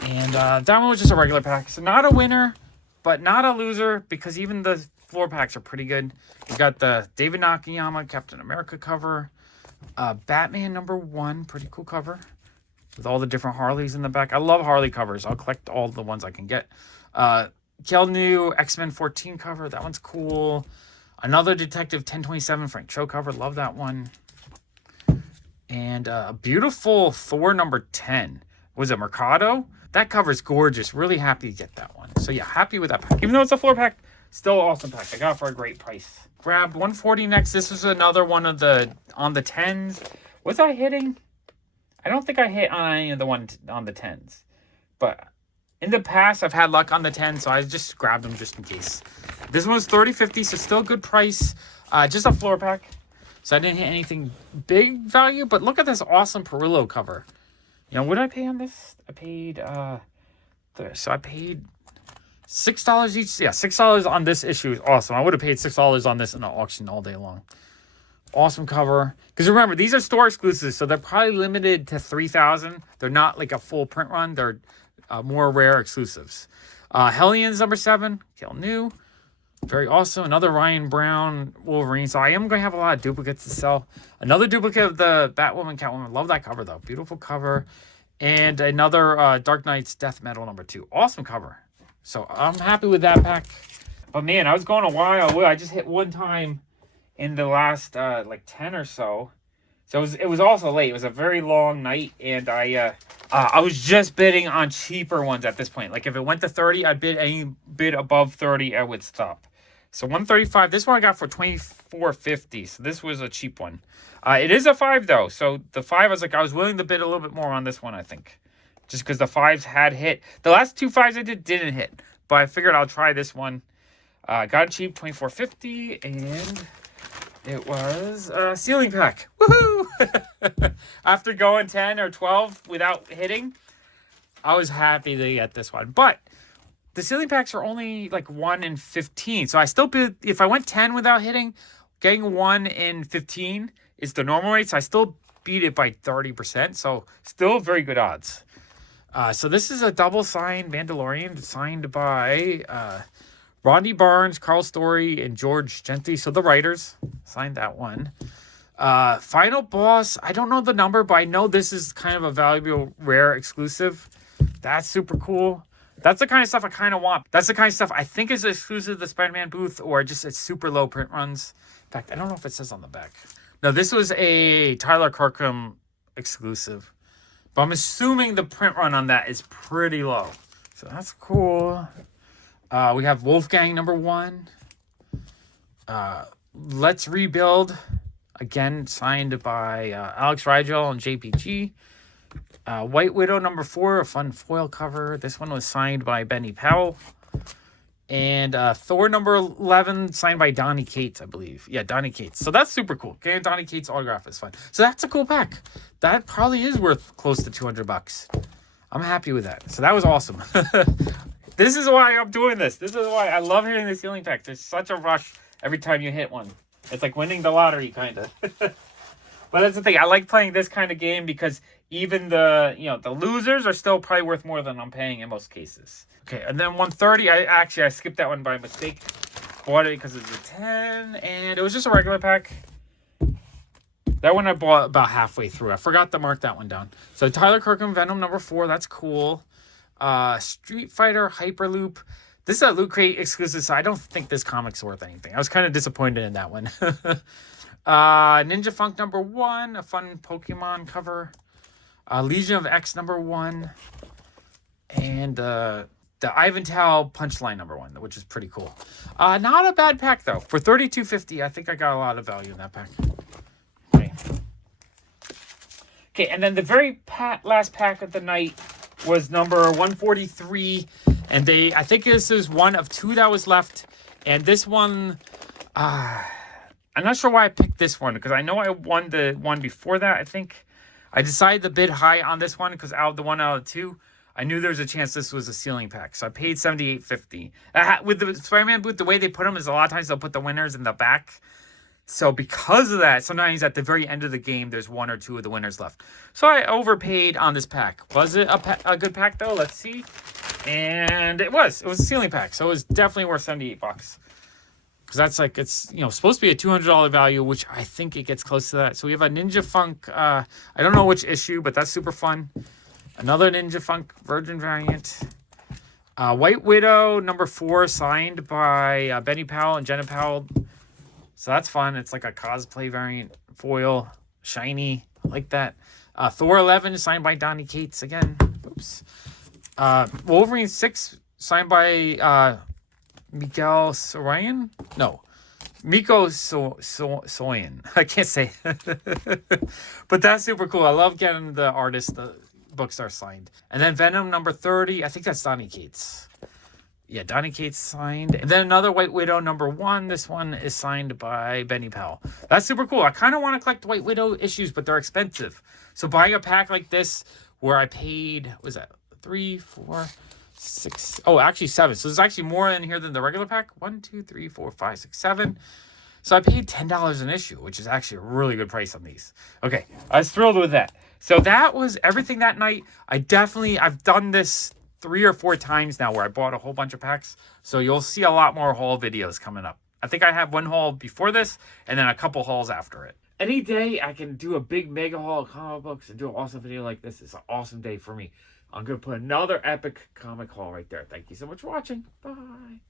And that one was just a regular pack. So not a winner, but not a loser. Because even the floor packs are pretty good. We got the David Nakayama Captain America cover. Batman #1. Pretty cool cover. With all the different Harleys in the back. I love Harley covers. I'll collect all the ones I can get. Kel New X-Men 14 cover. That one's cool. Another Detective 1027 Frank Cho cover. Love that one. And a beautiful Thor #10. Was it Mercado? That cover's gorgeous. Really happy to get that one. So yeah, happy with that pack. Even though it's a floor pack, still an awesome pack. I got it for a great price. Grabbed 140 next. This was another one of the on the 10s. Was I hitting? I don't think I hit on any of the one on the 10s. But in the past, I've had luck on the 10s, so I just grabbed them just in case. This one was $30.50, so still a good price. Just a floor pack. So I didn't hit anything big value, but look at this awesome Perillo cover. You know, what did I pay on this? I paid, so I paid $6 each. Yeah, $6 on this issue is awesome. I would have paid $6 on this in an auction all day long. Awesome cover. Because remember, these are store exclusives, so they're probably limited to 3,000. They're not like a full print run. They're more rare exclusives. Hellions #7, Kill New. Very awesome. Another Ryan Brown Wolverine. So I am going to have a lot of duplicates to sell. Another duplicate of the Batwoman, Catwoman. Love that cover, though. Beautiful cover. And another Dark Knight's Death Metal #2. Awesome cover. So I'm happy with that pack. But man, I was going a while. I just hit one time in the last like 10 or so. So it was also late. It was a very long night, and I was just bidding on cheaper ones at this point. Like if it went to 30, I'd bid any bid above 30, I would stop. So 135. This one I got for $24.50. So this was a cheap one. It is a 5 though. So the 5, I was willing to bid a little bit more on this one, I think. Just because the 5s had hit. The last 2 5s I didn't hit. But I figured I'll try this one. Got it cheap, $24.50, and it was a ceiling pack. Woohoo! After going 10 or 12 without hitting, I was happy to get this one. But the ceiling packs are only like 1 in 15. So I still bid, if I went 10 without hitting, getting 1 in 15 is the normal rate. So I still beat it by 30%. So still very good odds. So this is a double signed Mandalorian signed by Rodney Barnes, Carl Story, and George Gentry. So the writers signed that one. Final Boss. I don't know the number, but I know this is kind of a valuable, rare exclusive. That's super cool. That's the kind of stuff I kind of want. That's the kind of stuff I think is exclusive to the Spider-Man booth, or just it's super low print runs. In fact, I don't know if it says on the back. No, this was a Tyler Kirkham exclusive. But I'm assuming the print run on that is pretty low. So that's cool. We have Wolfgang #1. Let's Rebuild. Again, signed by Alex Rigel and JPG. White Widow #4, a fun foil cover. This one was signed by Benny Powell. And Thor #11, signed by Donny Cates, I believe. Yeah, Donny Cates. So that's super cool. Getting Donny Cates' autograph is fun. So that's a cool pack. That probably is worth close to $200. I'm happy with that. So that was awesome. This is why I'm doing this. This is why I love hitting the ceiling packs. There's such a rush every time you hit one. It's like winning the lottery, kind of. But that's the thing. I like playing this kind of game because even the losers are still probably worth more than I'm paying in most cases. Okay, and then 130. I skipped that one by mistake. Bought it because it's a 10, and it was just a regular pack. That one I bought about halfway through. I forgot to mark that one down. So Tyler Kirkham Venom #4. That's cool. Street Fighter Hyperloop. This is a Loot Crate exclusive, so I don't think this comic's worth anything. I was kind of disappointed in that one. Ninja Funk #1, a fun Pokemon cover. Legion of X #1, and the Ivantel Punchline #1, which is pretty cool. Not a bad pack though. For $32.50, I think I got a lot of value in that pack. Okay, and then the very last pack of the night was number 143. And I think this is one of 2 that was left. And this one, I'm not sure why I picked this one, because I know I won the one before that, I think. I decided to bid high on this one, because out of 2, I knew there was a chance this was a ceiling pack. So I paid $78.50. With the Spider-Man boot, the way they put them is a lot of times they'll put the winners in the back. So because of that, sometimes at the very end of the game, there's 1 or 2 of the winners left. So I overpaid on this pack. Was it a good pack, though? Let's see. And it was. It was a ceiling pack. So it was definitely worth $78. Because that's like, it's, supposed to be a $200 value, which I think it gets close to that. So we have a Ninja Funk. I don't know which issue, but that's super fun. Another Ninja Funk Virgin variant. White Widow, number 4, signed by Benny Powell and Jenna Powell. So that's fun. It's like a cosplay variant. Foil. Shiny. I like that. Thor 11, signed by Donny Cates again. Oops. Wolverine 6, signed by Miguel Sorian? No. Miko Soyan. I can't say. But that's super cool. I love getting the artist. The books are signed. And then Venom number 30. I think that's Donny Cates. Yeah, Donny Cates signed. And then another White Widow number 1. This one is signed by Benny Powell. That's super cool. I kind of want to collect White Widow issues, but they're expensive. So buying a pack like this where I paid, what was that? 3, 4, 6. Oh, actually 7. So there's actually more in here than the regular pack. 1, 2, 3, 4, 5, 6, 7. So I paid $10 an issue, which is actually a really good price on these. Okay, I was thrilled with that. So that was everything that night. I've done this 3 or 4 times now where I bought a whole bunch of packs. So you'll see a lot more haul videos coming up. I think I have one haul before this and then a couple hauls after it. Any day I can do a big mega haul of comic books and do an awesome video like this. It's an awesome day for me. I'm going to put another epic comic haul right there. Thank you so much for watching. Bye.